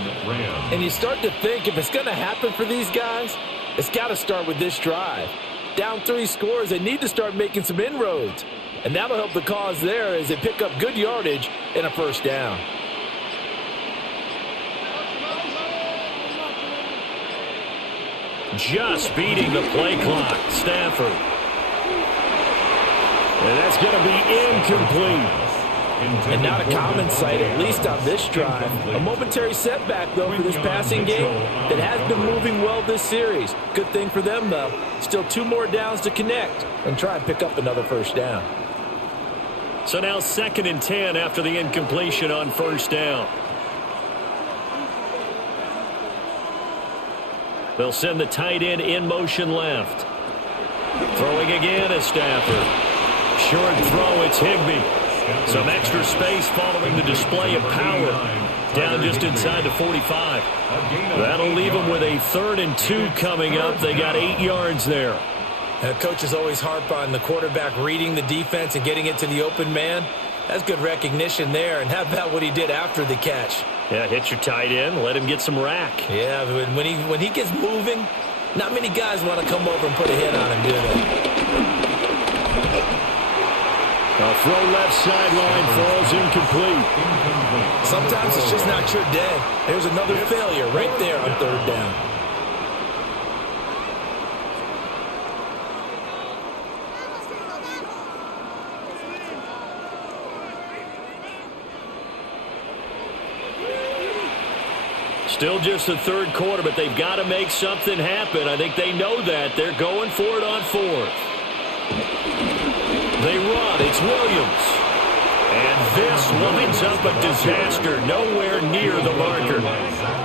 And you start to think if it's going to happen for these guys, it's got to start with this drive. Down 3 scores, they need to start making some inroads. And that'll help the cause there as they pick up good yardage in a first down. Just beating the play clock. Stafford. And that's going to be incomplete. And not a common sight, at least on this drive. A momentary setback, though, for this passing game that has been moving well this series. Good thing for them, though. Still 2 more downs to connect and try and pick up another first down. So now 2nd and 10 after the incompletion on first down. They'll send the tight end in motion left. Throwing again is Stafford. Short throw, it's Higbee. Some extra space following the display of power. Down just inside the 45. That'll leave them with a 3rd and 2 coming up. They got 8 yards there. Coaches always harp on the quarterback reading the defense and getting it to the open man. That's good recognition there. And how about what he did after the catch? Yeah, hit your tight end. Let him get some rack. Yeah, but when he gets moving, not many guys want to come over and put a hit on him, do they? A throw left sideline falls incomplete. Sometimes it's just not your day. There's another failure right there on 3rd down. Still just the third quarter, but they've got to make something happen. I think they know that. They're going for it on fourth. They run. It's Williams. And this winds up a disaster. Nowhere near the marker.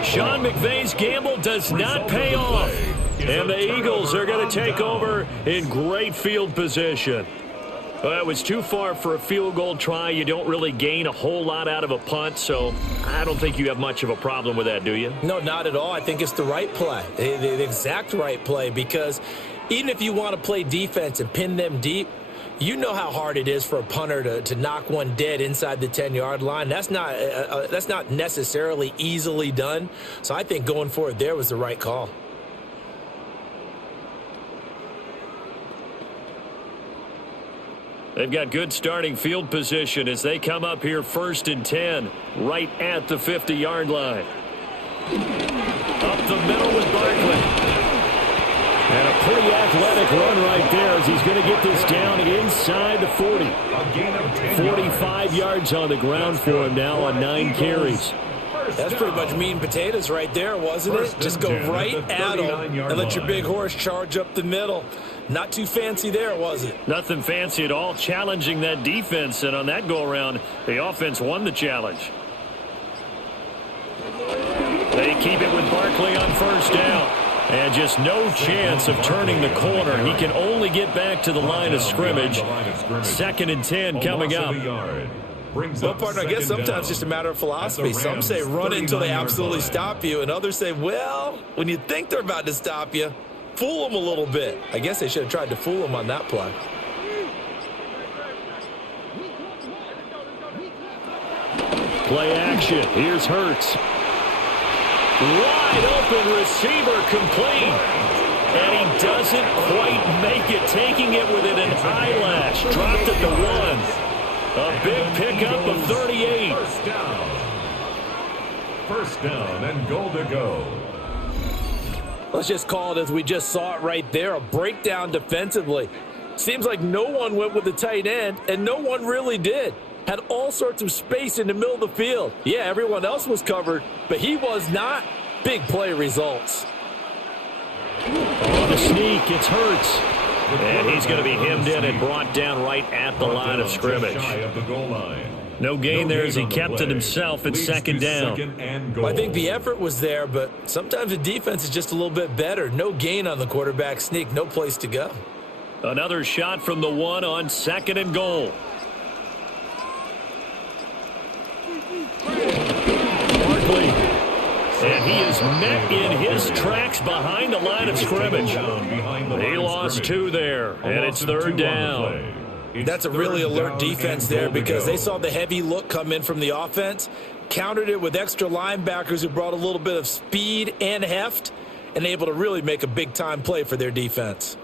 Sean McVay's gamble does not pay off. And the Eagles are going to take over in great field position. Well, it was too far for a field goal try. You don't really gain a whole lot out of a punt, so I don't think you have much of a problem with that, do you? No, not at all. I think it's the right play, the exact right play, because even if you want to play defense and pin them deep, you know how hard it is for a punter to knock one dead inside the 10-yard line. That's not necessarily easily done, so I think going for it there was the right call. They've got good starting field position as they come up here 1st and 10, right at the 50-yard line. Up the middle with Barkley. And a pretty athletic run right there as he's going to get this down inside the 40. 45 yards on the ground for him now on 9 carries. That's pretty much meat and potatoes right there, wasn't it? Just go right at him and let your big horse charge up the middle. Not too fancy there, was it? Nothing fancy at all, challenging that defense, and on that go-around, the offense won the challenge. They keep it with Barkley on 1st down, and just no chance of turning the corner. He can only get back to the line of scrimmage. 2nd and 10 coming up. Well, partner, I guess sometimes it's just a matter of philosophy. Some say run it until they absolutely stop you, and others say, well, when you think they're about to stop you, fool them a little bit. I guess they should have tried to fool them on that play. Play action. Here's Hurts. Wide open receiver complete. And he doesn't quite make it, taking it within an eyelash. Dropped at the 1. A big pickup of 38. First down and goal to go. Let's just call it as we just saw it right there, a breakdown defensively. Seems like no one went with the tight end, and no one really did. Had all sorts of space in the middle of the field. Yeah, everyone else was covered, but he was not. Big play results. On the sneak, it's Hurts. And he's going to be hemmed in and brought down right at the line of scrimmage. No gain there as he kept it himself at 2nd down. Well, I think the effort was there, but sometimes the defense is just a little bit better. No gain on the quarterback sneak, no place to go. Another shot from the 1 on 2nd and goal. Barkley. And he is met in his tracks behind the line of scrimmage. He lost 2 there, and it's 3rd down. That's a really alert defense there because they saw the heavy look come in from the offense, countered it with extra linebackers who brought a little bit of speed and heft, and able to really make a big-time play for their defense.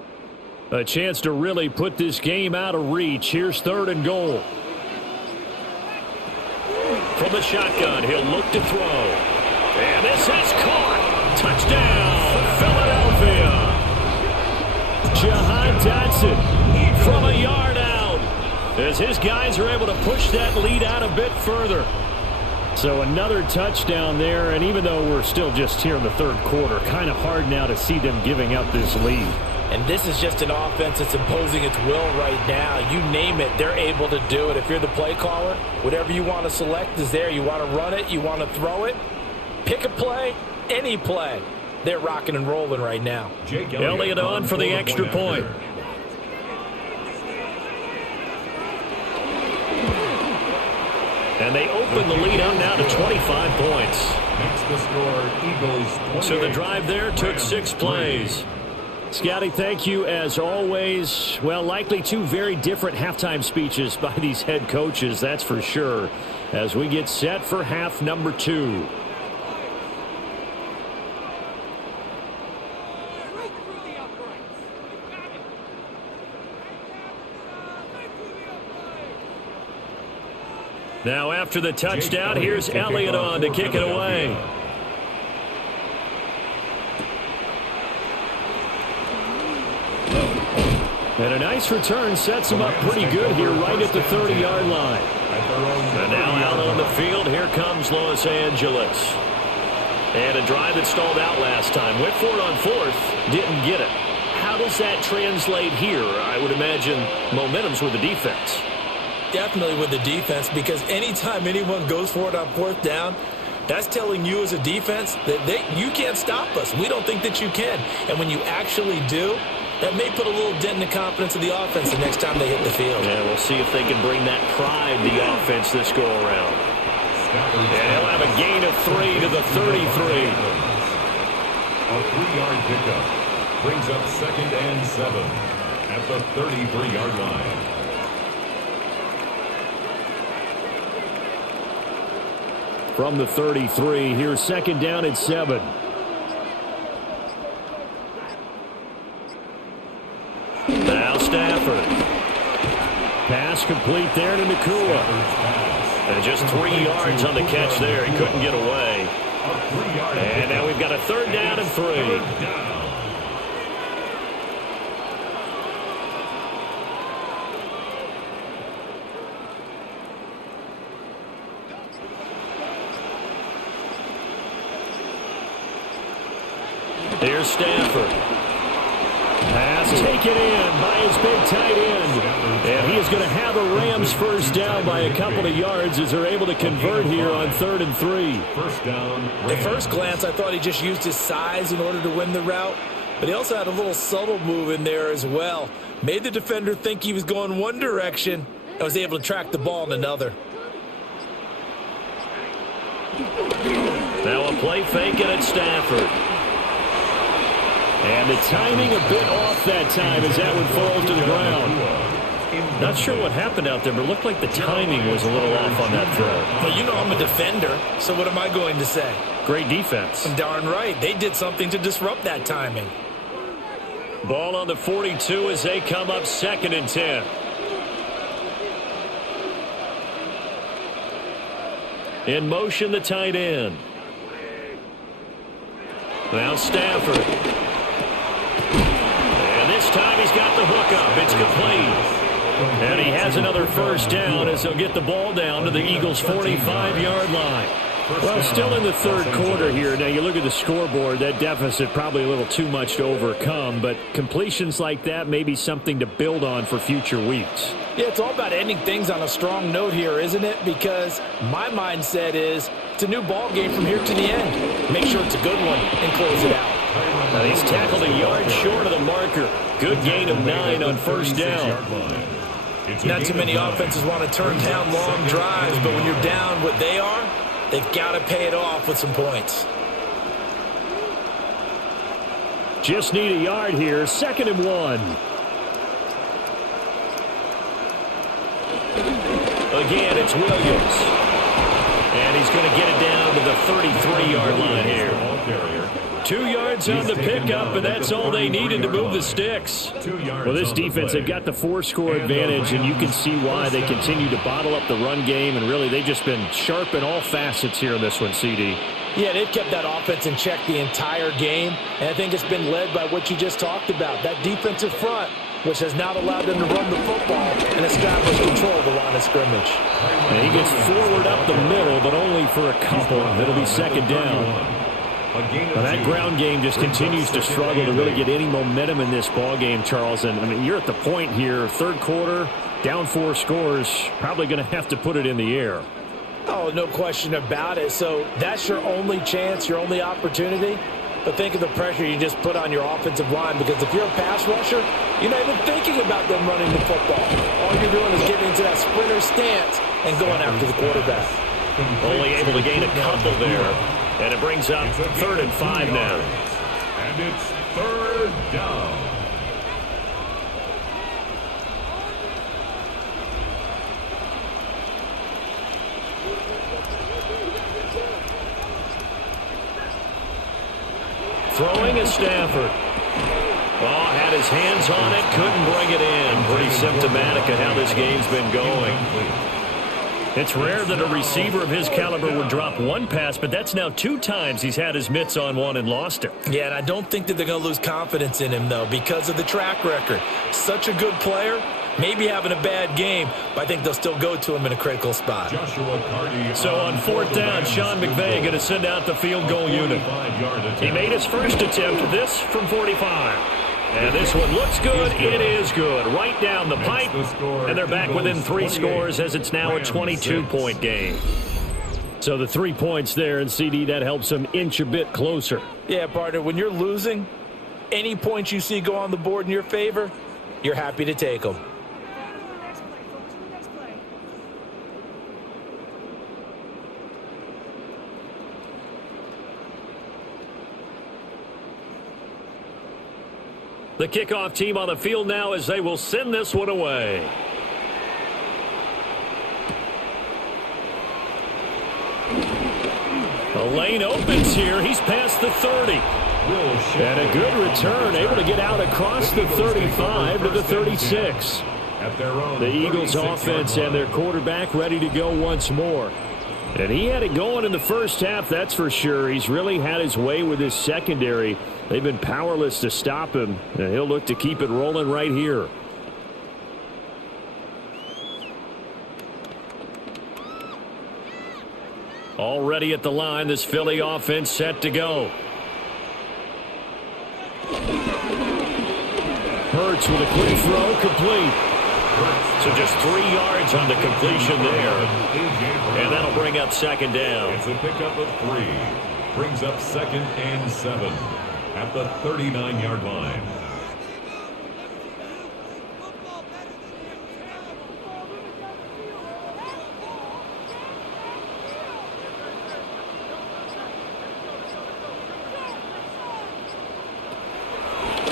A chance to really put this game out of reach. Here's 3rd and goal. From the shotgun, he'll look to throw. And this is caught. Touchdown, Philadelphia. Jahan Dotson from a yard out as his guys are able to push that lead out a bit further. So another touchdown there, and even though we're still just here in the 3rd quarter, kind of hard now to see them giving up this lead. And this is just an offense that's imposing its will right now. You name it, they're able to do it. If you're the play caller, whatever you want to select is there. You want to run it, you want to throw it. Pick a play, any play. They're rocking and rolling right now. Elliott on for the extra point. And they open the lead up now to 25 points. Makes the score Eagles. So the drive there took 6 plays. Scotty, thank you as always. Well, likely 2 very different halftime speeches by these head coaches, that's for sure, as we get set for half number 2. Now after the touchdown, here's Elliott on to kick it away. And a nice return sets him up pretty good here right at the 30-yard line. And now out on the field, here comes Los Angeles. And a drive that stalled out last time. Went for it on fourth, didn't get it. How does that translate here? I would imagine momentum's with the defense. Definitely with the defense, because anytime anyone goes for it on fourth down, that's telling you as a defense that you can't stop us. We don't think that you can. And when you actually do, that may put a little dent in the confidence of the offense the next time they hit the field. Yeah, we'll see if they can bring that pride to the offense this go-around. And he'll have a gain of 3 to the 33. A 3-yard pickup brings up 2nd and 7 at the 33-yard line. From the 33, here's 2nd down and 7. Now Stafford. Pass complete there to Nakua. And just 3 yards on the catch there. He couldn't get away. And now we've got a 3rd down and 3. Here's Stafford. Pass taken in by his big tight end. And he is going to have a Rams first down by a couple of yards as they're able to convert here on 3rd and 3. First down. At first glance, I thought he just used his size in order to win the route. But he also had a little subtle move in there as well. Made the defender think he was going one direction and was able to track the ball in another. Now a play fake at Stafford. And the timing a bit off that time as that one falls to the ground. Not sure what happened out there, but it looked like the timing was a little off on that throw. Well, you know I'm a defender, so what am I going to say? Great defense. Darn right. They did something to disrupt that timing. Ball on the 42 as they come up 2nd and 10. In motion, the tight end. Now Stafford. And this time he's got the hook up. It's complete. And he has another first down as they'll get the ball down to the Eagles' 45-yard line. Well, still in the 3rd quarter here. Now, you look at the scoreboard, that deficit probably a little too much to overcome, but completions like that may be something to build on for future weeks. Yeah, it's all about ending things on a strong note here, isn't it? Because my mindset is it's a new ball game from here to the end. Make sure it's a good one and close it out. Now, he's tackled a yard short of the marker. Good gain of 9 on first down. Not too many offenses want to turn down long drives, but when you're down what they are, they've got to pay it off with some points. Just need a yard here. 2nd and 1. Again, it's Williams. And he's going to get it down to the 33-yard line here. 2 yards on the pickup, and that's all they needed to move the sticks. Well, this defense, they've got the 4-score advantage, and you can see why they continue to bottle up the run game, and really they've just been sharp in all facets here in this one, CD. Yeah, they've kept that offense in check the entire game, and I think it's been led by what you just talked about, that defensive front, which has not allowed them to run the football and establish control of the line of scrimmage. And he gets forward up the middle, but only for a couple. It'll be 2nd down. Now that ground game just continues to struggle to really get any momentum in this ball game, Charles. And I mean, you're at the point here, 3rd quarter, down 4 scores, probably going to have to put it in the air. Oh, no question about it. So that's your only chance, your only opportunity. But think of the pressure you just put on your offensive line, because if you're a pass rusher, you're not even thinking about them running the football. All you're doing is getting into that sprinter stance and going after the quarterback. Only able to gain a couple there. And it brings up 3rd and 5 now. And it's 3rd down. Throwing is Stafford. Oh, had his hands on it, couldn't bring it in. Pretty symptomatic of how this game's been going. It's rare that a receiver of his caliber would drop one pass, but that's now 2 times he's had his mitts on one and lost it. Yeah, and I don't think that they're going to lose confidence in him, though, because of the track record. Such a good player, maybe having a bad game, but I think they'll still go to him in a critical spot. So on fourth down, Sean McVay going to send out the field goal unit. He made his first attempt, this from 45. And this one looks good. It is good. Right down the pipe. And they're back within 3 scores as it's now a 22-point game. So the 3 points there, and CD, that helps them inch a bit closer. Yeah, partner, when you're losing, any points you see go on the board in your favor, you're happy to take them. The kickoff team on the field now as they will send this one away. The lane opens here. He's past the 30. And a good return, able to get out across the 35 to the 36. The Eagles offense and their quarterback ready to go once more. And he had it going in the first half, that's for sure. He's really had his way with his secondary. They've been powerless to stop him, and he'll look to keep it rolling right here. Already at the line, this Philly offense set to go. Hurts with a quick throw, complete. So just 3 yards on the completion there. And that'll bring up second down. It's a pickup of 3. Brings up 2nd and 7 at the 39-yard line.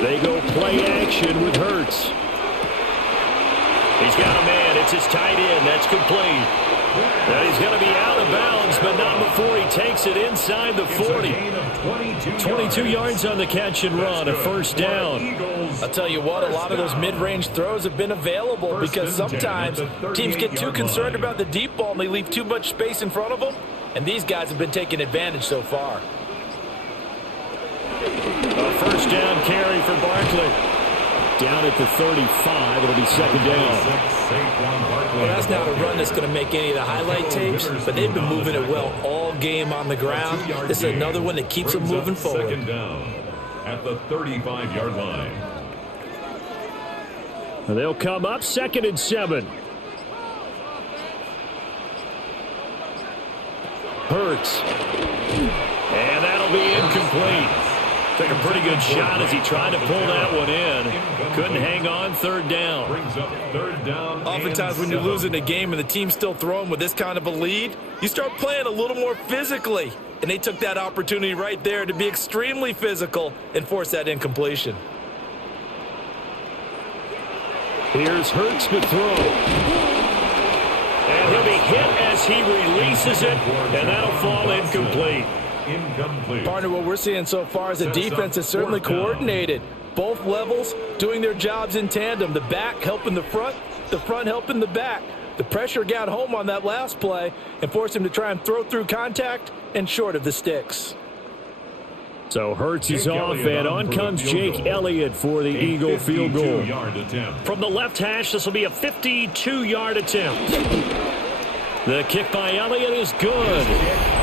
They go play action with Hurts. He's got a man. It's his tight end. That's complete. And he's going to be out of bounds, but not before he takes it inside the 40. 22 yards on the catch and run, a first down. I'll tell you what, a lot of those mid-range throws have been available because sometimes teams get too concerned about the deep ball and they leave too much space in front of them, and these guys have been taking advantage so far. A first down carry for Barkley. Down at the 35, it'll be second down. Well, that's not a run that's going to make any of the highlight tapes, but they've been moving it well all game on the ground. This is another one that keeps them moving forward. Second down at the 35-yard line. And they'll come up 2nd and 7. Hurts. And that'll be incomplete. Took a pretty good shot as he tried to pull that one in. Couldn't hang on, third down. Brings up third down. Oftentimes when you're losing a game and the team's still throwing with this kind of a lead, you start playing a little more physically. And they took that opportunity right there to be extremely physical and force that incompletion. Here's Hurts to throw. And he'll be hit as he releases it, and that'll fall incomplete. Incomplete. Partner, what we're seeing so far is the defense is certainly coordinated. Both levels doing their jobs in tandem. The back helping the front helping the back. The pressure got home on that last play and forced him to try and throw through contact and short of the sticks. So Hurts is off, and on comes Jake Elliott for the Eagle field goal. From the left hash, this will be a 52-yard attempt. The kick by Elliott is good.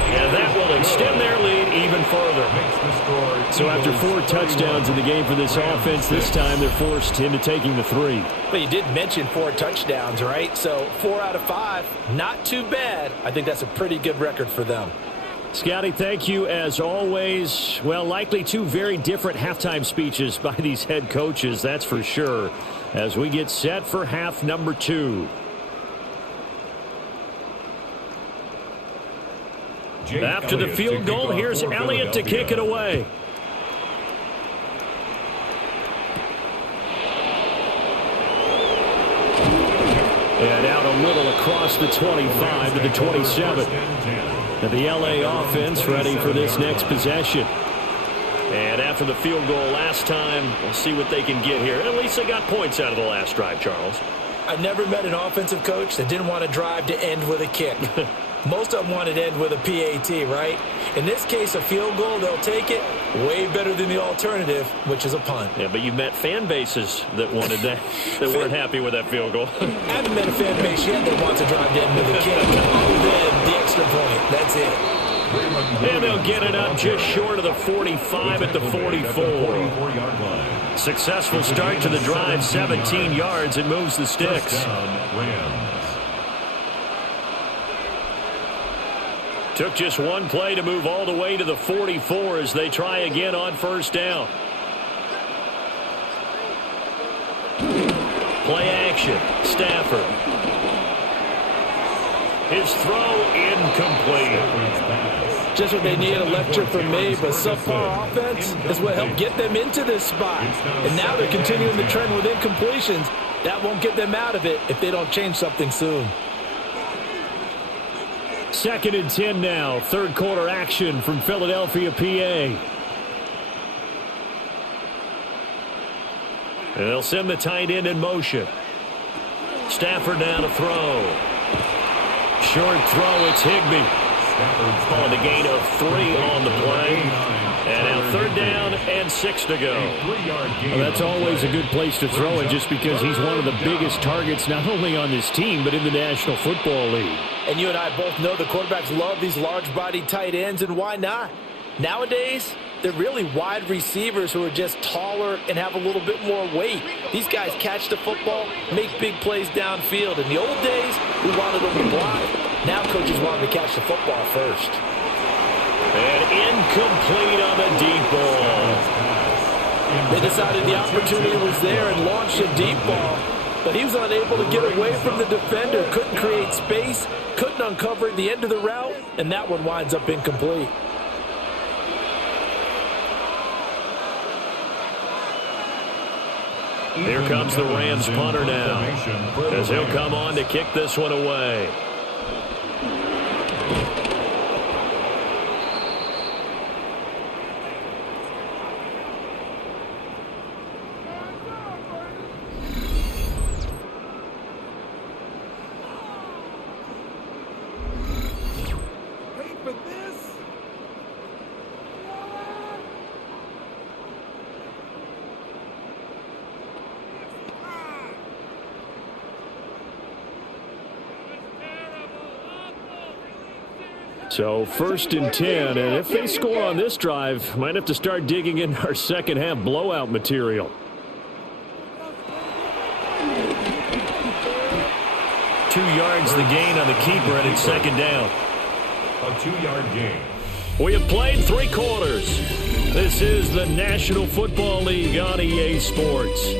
And that will extend their lead even further. So after 4 touchdowns in the game for this offense, this time they're forced into taking the 3. But you did mention 4 touchdowns, right? So 4 out of 5, not too bad. I think that's a pretty good record for them. Scotty, thank you as always. Well, likely 2 very different halftime speeches by these head coaches, that's for sure, as we get set for half number 2. After the field goal, here's Elliott to kick it away. And out a little across the 25 to the 27. And the LA offense ready for this next possession. And after the field goal last time, we'll see what they can get here. At least they got points out of the last drive, Charles. I never met an offensive coach that didn't want to drive to end with a kick. Most of them want it end with a PAT, right? In this case, a field goal, they'll take it way better than the alternative, which is a punt. Yeah, but you've met fan bases that wanted that, that weren't happy with that field goal. I haven't met a fan base yet that wants to drive to end with a kick other than the extra point. That's it. And they'll get it up just short of the 45 at the 44. Successful start to the drive, 17 yards. It moves the sticks. Took just one play to move all the way to the 44 as they try again on first down. Play action. Stafford. His throw incomplete. Just what they need, a lecture from me, but subpar offense is what helped get them into this spot. And now they're continuing the trend with incompletions. That won't get them out of it if they don't change something soon. 2nd and 10 now. Third quarter action from Philadelphia, PA. And they'll send the tight end in motion. Stafford now to throw. Short throw, it's Higbee. On the gain of 3 on the play. And now 3rd down and 6 to go. Well, that's always a good place to throw it just because he's one of the biggest targets not only on this team but in the National Football League. And you and I both know the quarterbacks love these large-bodied tight ends, and why not? Nowadays, they're really wide receivers who are just taller and have a little bit more weight. These guys catch the football, make big plays downfield. In the old days, we wanted them to block. Now coaches want them to catch the football first. And incomplete on the deep ball. They decided the opportunity was there and launched a deep ball, but he was unable to get away from the defender, couldn't create space, couldn't uncover the end of the route, and that one winds up incomplete. Here comes the Rams punter now, as he'll come on to kick this one away. So 1st and 10, and if they score on this drive, might have to start digging in our second half blowout material. 2 yards the gain on the keeper, and it's 2nd down. A 2-yard gain. We have played 3 quarters. This is the National Football League on EA Sports.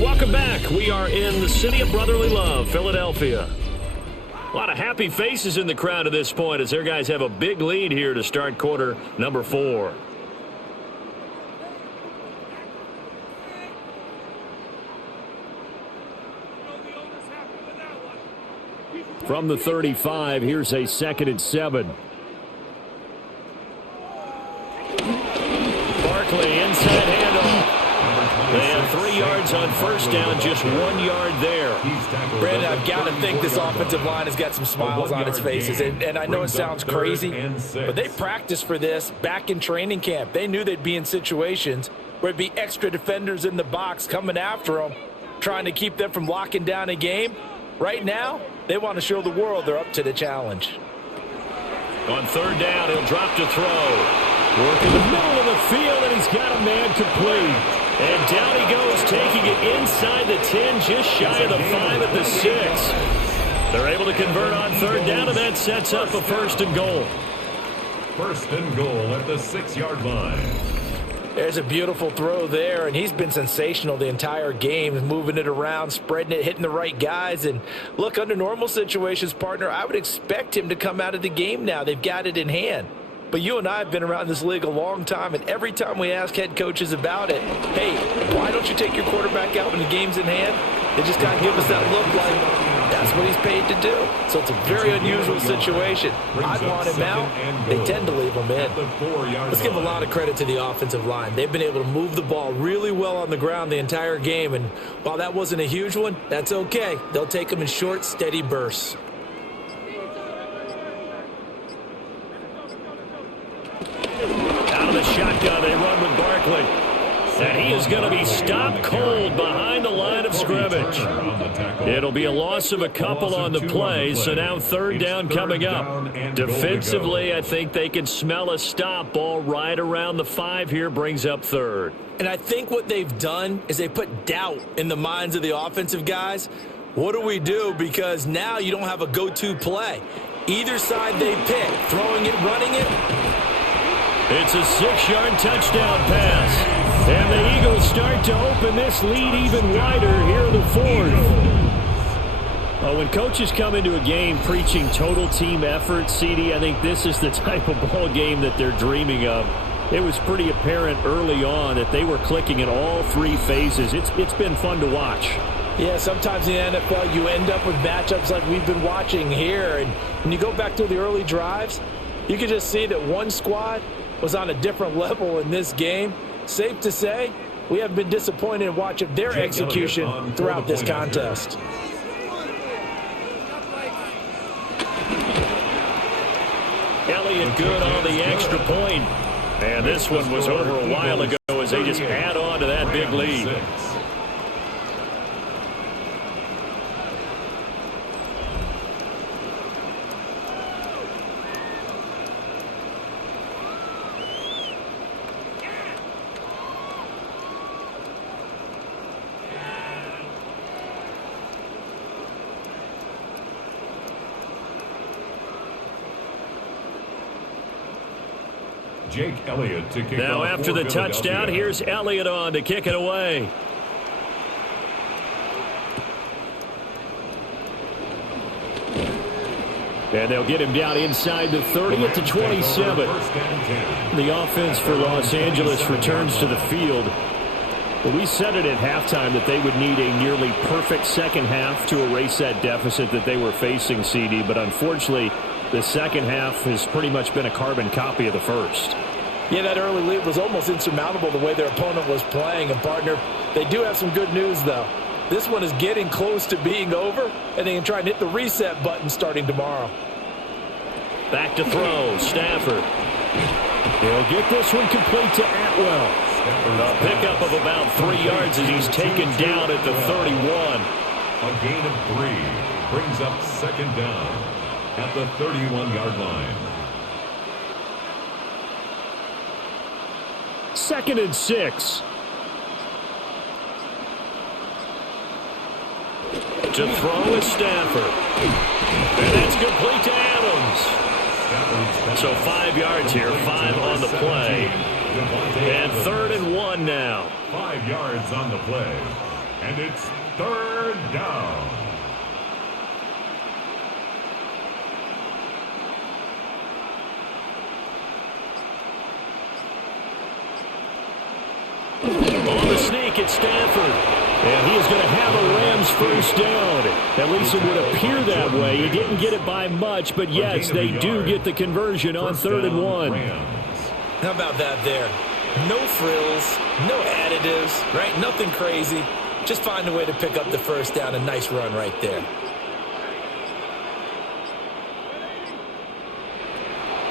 Welcome back. We are in the city of brotherly love, Philadelphia. A lot of happy faces in the crowd at this point as their guys have a big lead here to start quarter number 4. From the 35, here's a 2nd and 7. Barkley inside handoff. They have 3 yards on first down, just 1 yard there. Brandon, I've got to think this offensive line has got some smiles on its faces. And I know it sounds crazy, but they practiced for this back in training camp. They knew they'd be in situations where it'd be extra defenders in the box coming after them, trying to keep them from locking down a game. Right now, they want to show the world they're up to the challenge. On 3rd down, he'll drop to throw. Work in the middle of the field, and he's got a man complete. And down he goes, taking it inside the 10, just shy of the 5 at the 6. They're able to convert on 3rd down, and that sets up a 1st and goal. 1st and goal at the 6-yard line. There's a beautiful throw there, and he's been sensational the entire game, moving it around, spreading it, hitting the right guys. And look, under normal situations, partner, I would expect him to come out of the game now. They've got it in hand. But you and I have been around this league a long time, and every time we ask head coaches about it, hey, why don't you take your quarterback out when the game's in hand? They just kind of give us that look like that's what he's paid to do. So it's a very unusual situation. I'd want him out. They tend to leave him in. Let's give a lot of credit to the offensive line. They've been able to move the ball really well on the ground the entire game. And while that wasn't a huge one, that's okay. They'll take them in short, steady bursts. Out of the shotgun, they run with Barkley. And he is going to be stopped cold behind the line of scrimmage. It'll be a loss of a couple on the play, so now third down coming up. Defensively, I think they can smell a stop. Ball right around the 5 here, brings up third. And I think what they've done is they put doubt in the minds of the offensive guys. What do we do? Because now you don't have a go-to play. Either side they pick, throwing it, running it. It's a 6-yard touchdown pass. And the Eagles start to open this lead even wider here in the fourth. When coaches come into a game preaching total team effort, CD, I think this is the type of ball game that they're dreaming of. It was pretty apparent early on that they were clicking in all 3 phases. It's been fun to watch. Yeah, sometimes in the NFL you end up with matchups like we've been watching here. And when you go back to the early drives, you can just see that one squad was on a different level in this game. Safe to say, we have been disappointed in watching their execution throughout this contest. Elliott good on the extra point. And this one was over a while ago as they just add on to that big lead. Jake Elliott to kick now off after the touchdown, here's Elliott on to kick it away. And they'll get him down inside the 30 at the 27. The offense for Los Angeles returns to the field. Well, we said it at halftime that they would need a nearly perfect second half to erase that deficit that they were facing, CD. But unfortunately, the second half has pretty much been a carbon copy of the first. Yeah, that early lead was almost insurmountable the way their opponent was playing. And, partner, they do have some good news, though. This one is getting close to being over, and they can try and hit the reset button starting tomorrow. Back to throw, Stafford. He'll get this one complete to Atwell. A pickup of about 3 yards as he's taken down at the 31. A gain of 3 brings up second down at the 31-yard line. 2nd and 6. To throw is Stafford. And that's complete to Adams. So 5 yards here, 5 on the play. And 3rd and 1 now. 5 yards on the play. And it's 3rd down. On the sneak, it's Stafford. And he is going to have a Rams first down. At least it would appear that way. He didn't get it by much, but yes, they do get the conversion on 3rd and 1. How about that there? No frills, no additives, right? Nothing crazy. Just find a way to pick up the first down. A nice run right there.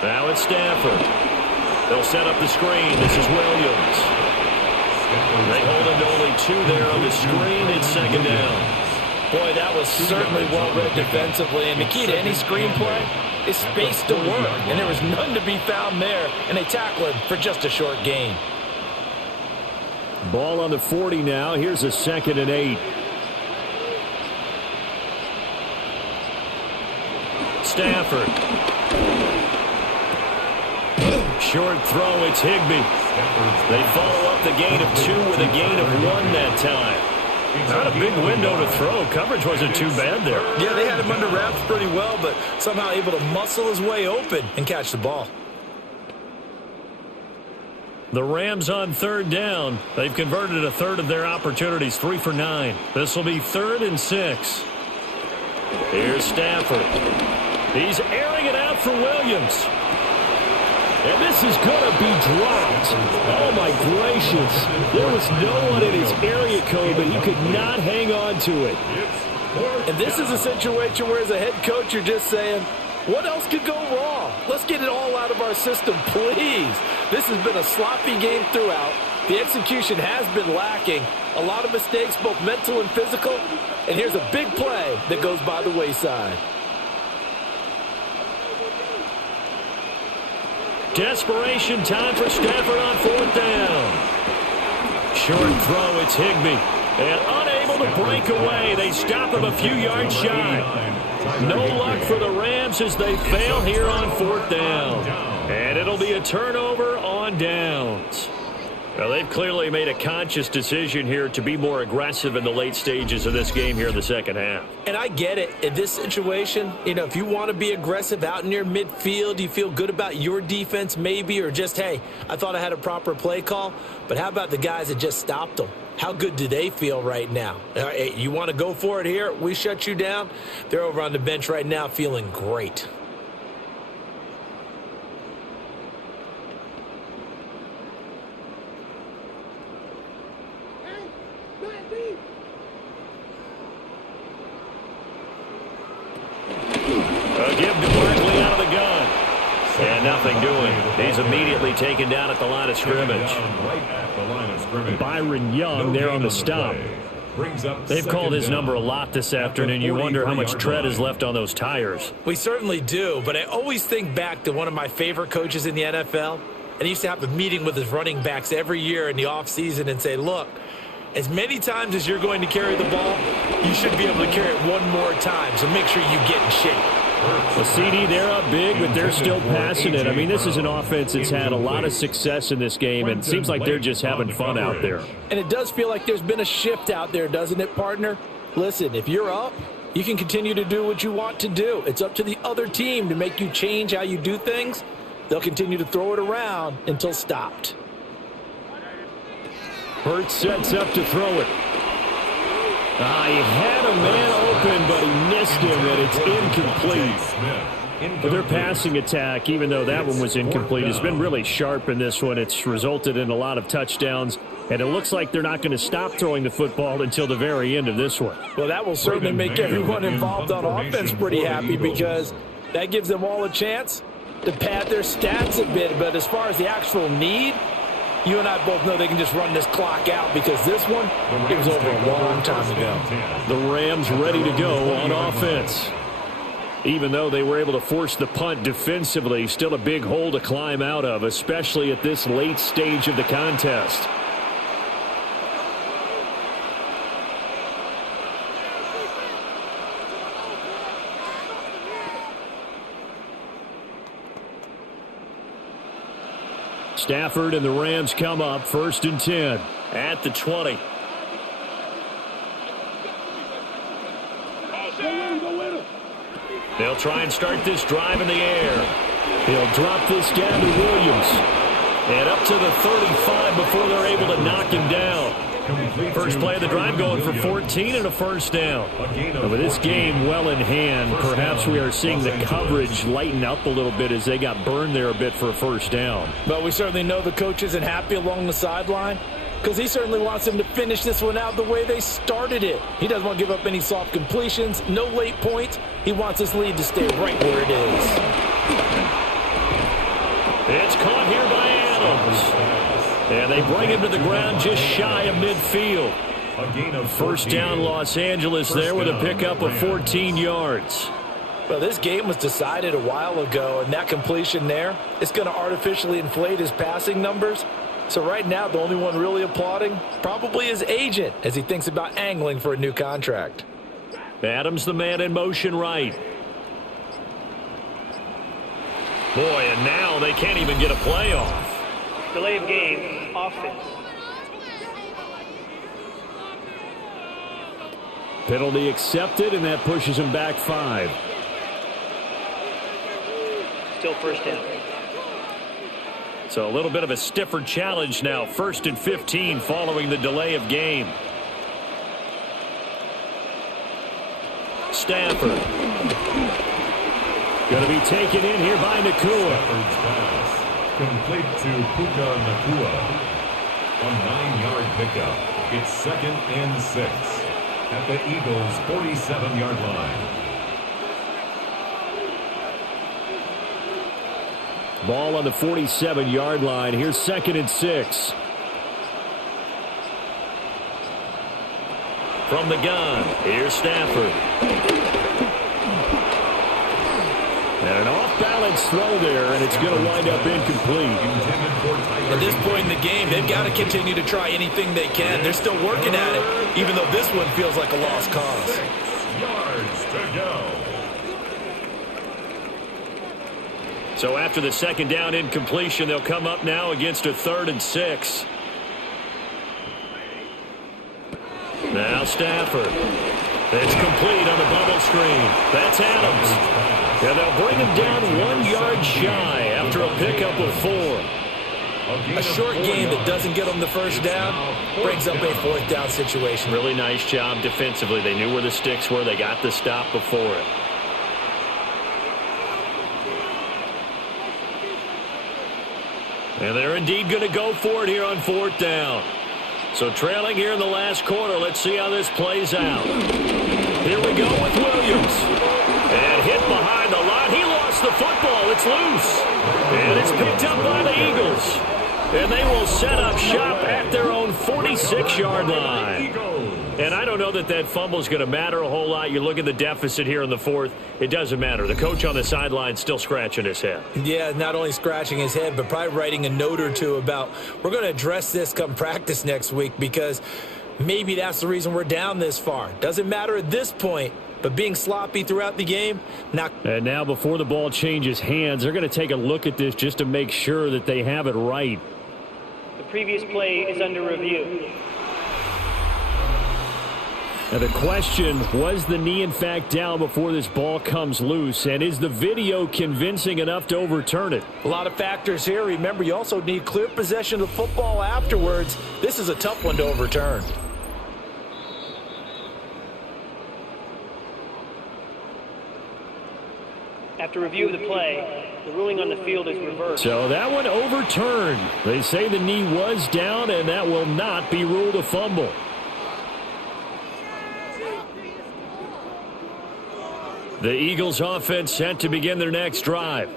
Now it's Stafford. They'll set up the screen. This is Williams. They hold him to only 2 there on the screen. It's 2nd down. Boy, that was certainly well read defensively. And the key to any screenplay is space to work. And there was none to be found there. And they tackle him for just a short gain. Ball on the 40 now. Here's a 2nd and 8. Stafford. Short throw. It's Higbee. They follow up the gain of 2 with a gain of 1 that time. Not a big window to throw. Coverage wasn't too bad there. Yeah, they had him under wraps pretty well, but somehow able to muscle his way open and catch the ball. The Rams on third down. They've converted a third of their opportunities, 3 for 9. This will be 3rd and 6. Here's Stafford. He's airing it out for Williams. And this is going to be dropped. Oh, my gracious. There was no one in his area code, but he could not hang on to it. And this is a situation where, as a head coach, you're just saying, what else could go wrong? Let's get it all out of our system, please. This has been a sloppy game throughout. The execution has been lacking. A lot of mistakes, both mental and physical. And here's a big play that goes by the wayside. Desperation time for Stafford on 4th down. Short throw, it's Higbee. And unable to break away. They stop him a few yards shy. No luck for the Rams as they fail here on 4th down. And it'll be a turnover on downs. Well, they've clearly made a conscious decision here to be more aggressive in the late stages of this game here in the second half. And I get it. In this situation, if you want to be aggressive out near midfield, you feel good about your defense maybe, or just, hey, I thought I had a proper play call. But how about the guys that just stopped them? How good do they feel right now? Hey, you want to go for it here? We shut you down. They're over on the bench right now feeling great. Give to Barkley out of the gun. And nothing doing. He's immediately taken down at the line of scrimmage. Byron Young there on the stop. They've called his number a lot this afternoon. You wonder how much tread is left on those tires. We certainly do, but I always think back to one of my favorite coaches in the NFL. And he used to have a meeting with his running backs every year in the offseason and say, look, as many times as you're going to carry the ball, you should be able to carry it one more time, so make sure you get in shape. The CD, they're up big, but they're still passing it. I mean, this is an offense that's had a lot of success in this game, and it seems like they're just having fun out there. And it does feel like there's been a shift out there, doesn't it, partner? Listen, if you're up, you can continue to do what you want to do. It's up to the other team to make you change how you do things. They'll continue to throw it around until stopped. Hurts sets up to throw it. He had a man open, but he missed him, and it's incomplete. But their passing attack, even though that one was incomplete, has been really sharp in this one. It's resulted in a lot of touchdowns, and it looks like they're not going to stop throwing the football until the very end of this one. Well, that will certainly make everyone involved on offense pretty happy, because that gives them all a chance to pad their stats a bit. But as far as the actual need, you and I both know they can just run this clock out, because this one, it was over a long time ago. The Rams ready to go on offense. Even though they were able to force the punt defensively, still a big hole to climb out of, especially at this late stage of the contest. Stafford and the Rams come up 1st and 10 at the 20. They'll try and start this drive in the air. He'll drop this down to Williams. And up to the 35 before they're able to knock him down. First play of the drive going for 14 and a first down. But with this game well in hand, perhaps we are seeing the coverage lighten up a little bit as they got burned there a bit for a first down. But we certainly know the coach isn't happy along the sideline, because he certainly wants them to finish this one out the way they started it. He doesn't want to give up any soft completions, no late points. He wants this lead to stay right where it is. It's caught here by Adams. And they bring him to the ground just shy of midfield. First down Los Angeles there with a pickup of 14 yards. Well, this game was decided a while ago, and that completion there is going to artificially inflate his passing numbers. So right now, the only one really applauding probably his agent as he thinks about angling for a new contract. Adams the man in motion right. Boy, and now they can't even get a play off. Delay of game, offense. Penalty accepted, and that pushes him back 5. Still first down. So a little bit of a stiffer challenge now. 1st and 15 following the delay of game. Stafford. Going to be taken in here by Nakua. Stafford's pass complete to Puka Nakua. A 9-yard pickup. It's 2nd and 6 at the Eagles' 47-yard line. Ball on the 47-yard line. Here's 2nd and 6. From the gun, here's Stafford. And an off-balance throw there, and it's going to wind up incomplete. At this point in the game, they've got to continue to try anything they can. They're still working at it, even though this one feels like a lost cause. 6 yards to go. So after the 2nd down incompletion, they'll come up now against a 3rd and 6. Now Stafford. It's complete on the bubble screen. That's Adams. And they'll bring him down 1 yard shy after a pickup of 4. A short game that doesn't get them the first down brings up a 4th down situation. Really nice job defensively. They knew where the sticks were. They got the stop before it. And they're indeed going to go for it here on 4th down. So trailing here in the last quarter. Let's see how this plays out. Here we go with Williams. And hit behind the line. He lost the football. It's loose. And it's picked up by the Eagles. And they will set up shop at their own 46-yard line. And I don't know that that fumble is going to matter a whole lot. You look at the deficit here in the 4th. It doesn't matter. The coach on the sideline still scratching his head. Yeah, not only scratching his head, but probably writing a note or two about we're going to address this come practice next week because maybe that's the reason we're down this far. Doesn't matter at this point. But being sloppy throughout the game, not. And now before the ball changes hands, they're going to take a look at this just to make sure that they have it right. The previous play is under review. Now the question, was the knee in fact down before this ball comes loose? And is the video convincing enough to overturn it? A lot of factors here. Remember, you also need clear possession of the football afterwards. This is a tough one to overturn. After review of the play, the ruling on the field is reversed. So that one overturned. They say the knee was down, and that will not be ruled a fumble. The Eagles offense set to begin their next drive.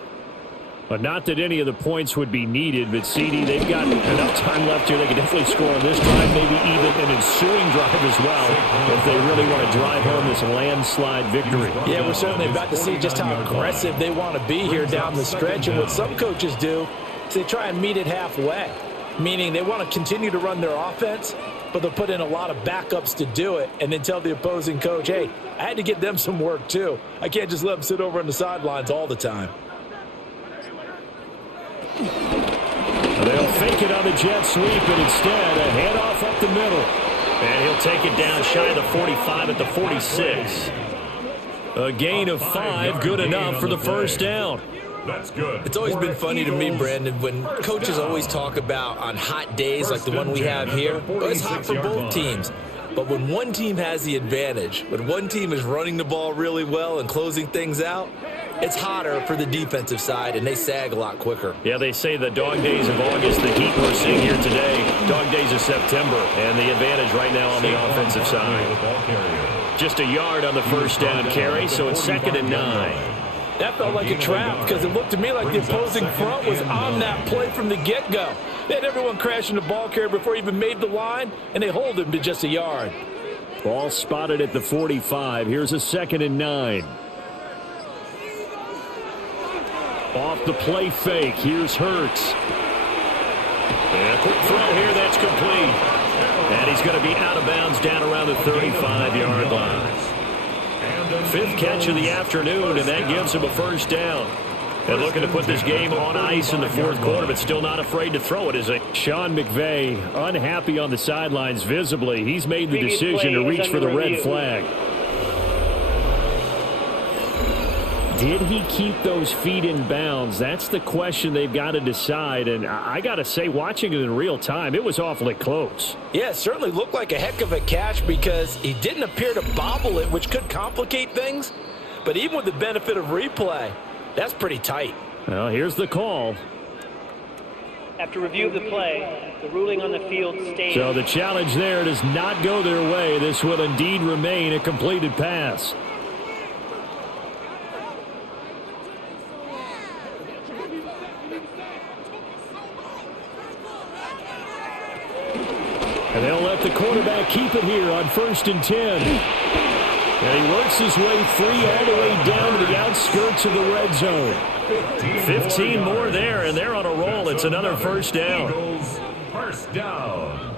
But not that any of the points would be needed, but CD, they've got enough time left here. They can definitely score on this drive, maybe even an ensuing drive as well, if they really want to drive home this landslide victory. Yeah, we're certainly about to see just how aggressive they want to be here down the stretch. And what some coaches do is they try and meet it halfway, meaning they want to continue to run their offense, but they'll put in a lot of backups to do it and then tell the opposing coach, hey, I had to get them some work too. I can't just let them sit over on the sidelines all the time. They'll fake it on the jet sweep, and instead a handoff up the middle. And he'll take it down shy of the 45 at the 46. A gain of 5, good enough for the first down. That's good. It's always been funny to me, Brandon, when coaches always talk about on hot days like the one we have here, it's hot for both teams. But when one team has the advantage, when one team is running the ball really well and closing things out, it's hotter for the defensive side, and they sag a lot quicker. Yeah, they say the dog days of August, the heat we're seeing here today, dog days of September, and the advantage right now on the offensive side. Just a yard on the first down carry, so it's 2nd and 9. That felt like a trap because it looked to me like the opposing front was on that play from the get-go. They had everyone crashing the ball carrier before he even made the line, and they hold him to just a yard. Ball spotted at the 45. Here's a 2nd and 9. Off the play fake. Here's Hurts. And a quick throw here. That's complete. And he's going to be out of bounds down around the 35-yard line. 5th catch of the afternoon, and that gives him a first down. And looking to put this game on ice in the 4th quarter, but still not afraid to throw it. Is Sean McVay unhappy on the sidelines visibly. He's made the decision to reach for the red flag. did he keep those feet in bounds? That's the question they've got to decide. And I got to say, watching it in real time, it was awfully close. Yeah, it certainly looked like a heck of a catch because he didn't appear to bobble it, which could complicate things. But even with the benefit of replay, that's pretty tight. Well, here's the call. After review of the play, the ruling on the field stays. So the challenge there does not go their way. This will indeed remain a completed pass. And they'll let the quarterback keep it here on 1st and 10. And he works his way free all the way down to the outskirts of the red zone. 15 more there, and they're on a roll. It's another first down. First down.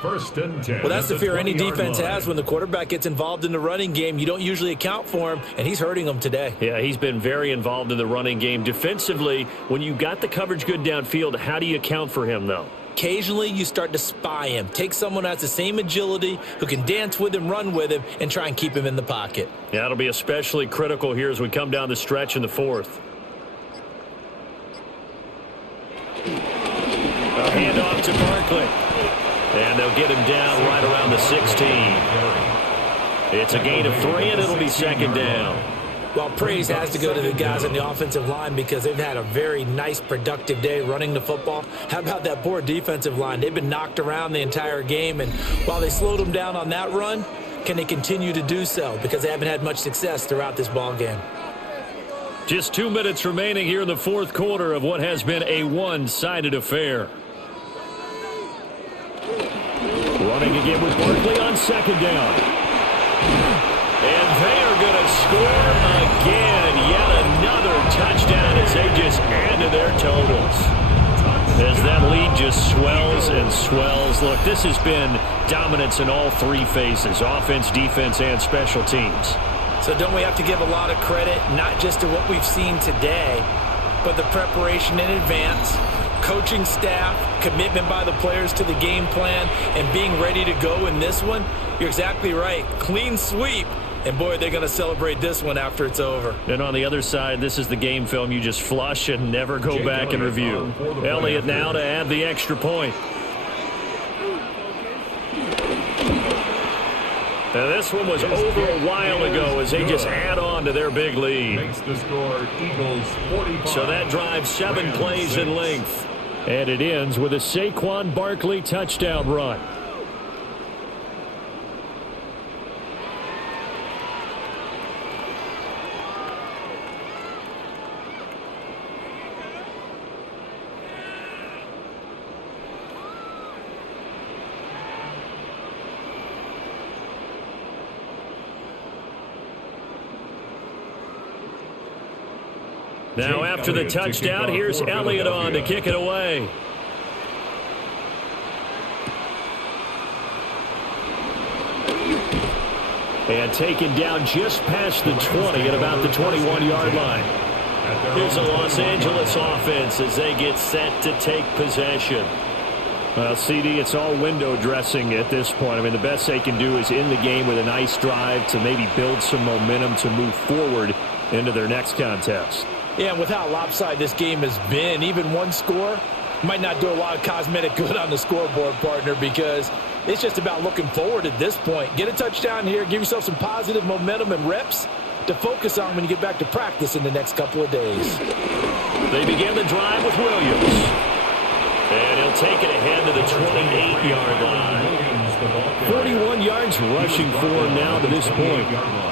1st and 10. Well, that's the fear any defense has when the quarterback gets involved in the running game. You don't usually account for him, and he's hurting them today. Yeah, he's been very involved in the running game. Defensively, when you got the coverage good downfield, how do you account for him, though? Occasionally, you start to spy him. Take someone who has the same agility, who can dance with him, run with him, and try and keep him in the pocket. Yeah, that'll be especially critical here as we come down the stretch in the 4th. A handoff to Barkley. And they'll get him down right around the 16. It's a gain of 3, and it'll be 2nd down. Well, praise has to go to the guys on the offensive line because they've had a very nice, productive day running the football. How about that poor defensive line? They've been knocked around the entire game, and while they slowed them down on that run, can they continue to do so? Because they haven't had much success throughout this ball game. Just 2 minutes remaining here in the 4th quarter of what has been a one-sided affair. Running again with Barkley on 2nd down. And they are going to score again. Yet another touchdown as they just add to their totals. As that lead just swells and swells. Look, this has been dominance in all 3 phases, offense, defense, and special teams. So don't we have to give a lot of credit, not just to what we've seen today, but the preparation in advance, coaching staff, commitment by the players to the game plan, and being ready to go in this one? You're exactly right. Clean sweep. And, boy, they're going to celebrate this one after it's over. And on the other side, this is the game film you just flush and never go back and review. Elliott now to add the extra point. And this one was over a while ago as they just add on to their big lead. Makes the score Eagles 45. So that drives 7 plays in length. And it ends with a Saquon Barkley touchdown run. Now after the touchdown, here's Elliott on to kick it away. And taken down just past the 20 at about the 21-yard line. Here's a Los Angeles offense as they get set to take possession. Well, CD, it's all window dressing at this point. I mean, the best they can do is end the game with a nice drive to maybe build some momentum to move forward into their next contest. Yeah, and with how lopsided this game has been, even one score might not do a lot of cosmetic good on the scoreboard, partner, because it's just about looking forward at this point. Get a touchdown here, give yourself some positive momentum and reps to focus on when you get back to practice in the next couple of days. They begin the drive with Williams. And he'll take it ahead to the 28-yard line. 41 yards rushing for him now to this point.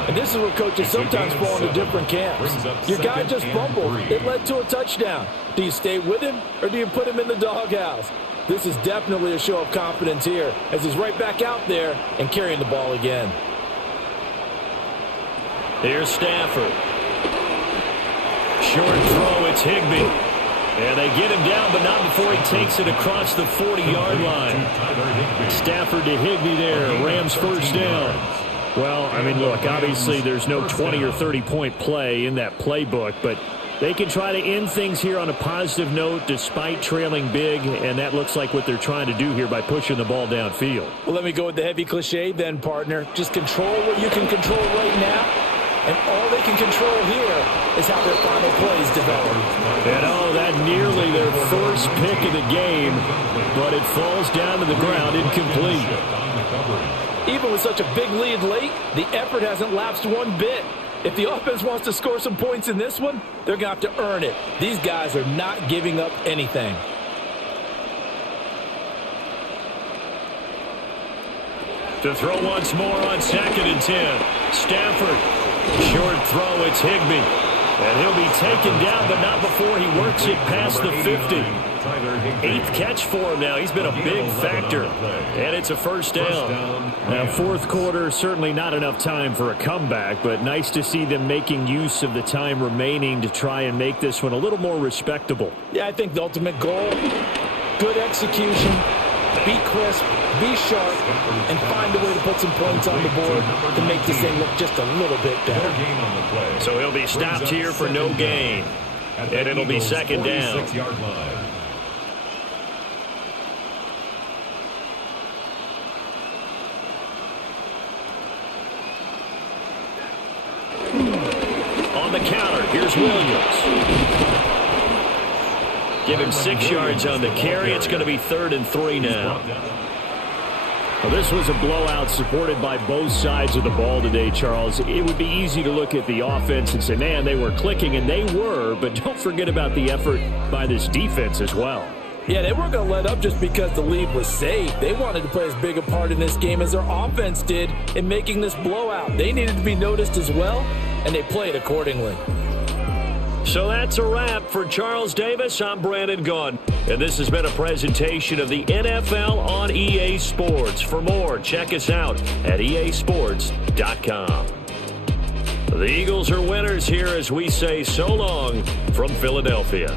And this is where coaches sometimes fall into different camps. Your guy just fumbled. It led to a touchdown. Do you stay with him or do you put him in the doghouse? This is definitely a show of confidence here as he's right back out there and carrying the ball again. Here's Stafford. Short throw, it's Higbee. And they get him down, but not before he takes it across the 40-yard line. Stafford to Higbee there. Rams first down. Well, I mean, look, obviously there's no 20 or 30-point play in that playbook, but they can try to end things here on a positive note despite trailing big, and that looks like what they're trying to do here by pushing the ball downfield. Well, let me go with the heavy cliche then, partner. Just control what you can control right now and all they can control here is how their final plays develop. And that nearly their first pick of the game, but it falls down to the ground incomplete. Even with such a big lead late, the effort hasn't lapsed one bit. If the offense wants to score some points in this one, they're going to have to earn it. These guys are not giving up anything. To throw once more on 2nd and 10. Stafford, short throw, it's Higbee. And he'll be taken down, but not before he works it past the 50. 8th catch for him now. He's been a big factor. And it's a first down. Now, 4th quarter, certainly not enough time for a comeback, but nice to see them making use of the time remaining to try and make this one a little more respectable. Yeah, I think the ultimate goal, good execution, be crisp, be sharp, and find a way to put some points on the board to make this thing look just a little bit better. So he'll be stopped here for no gain. And it'll be 2nd down. On the counter, here's Williams. Give him 6 yards on the carry. It's going to be 3rd and 3 now. Well, this was a blowout supported by both sides of the ball today, Charles. It would be easy to look at the offense and say, man, they were clicking, and they were, but don't forget about the effort by this defense as well. Yeah, they weren't going to let up just because the lead was saved. They wanted to play as big a part in this game as their offense did in making this blowout. They needed to be noticed as well, and they played accordingly. So that's a wrap for Charles Davis. I'm Brandon Gaudin, and this has been a presentation of the NFL on EA Sports. For more, check us out at easports.com. The Eagles are winners here as we say so long from Philadelphia.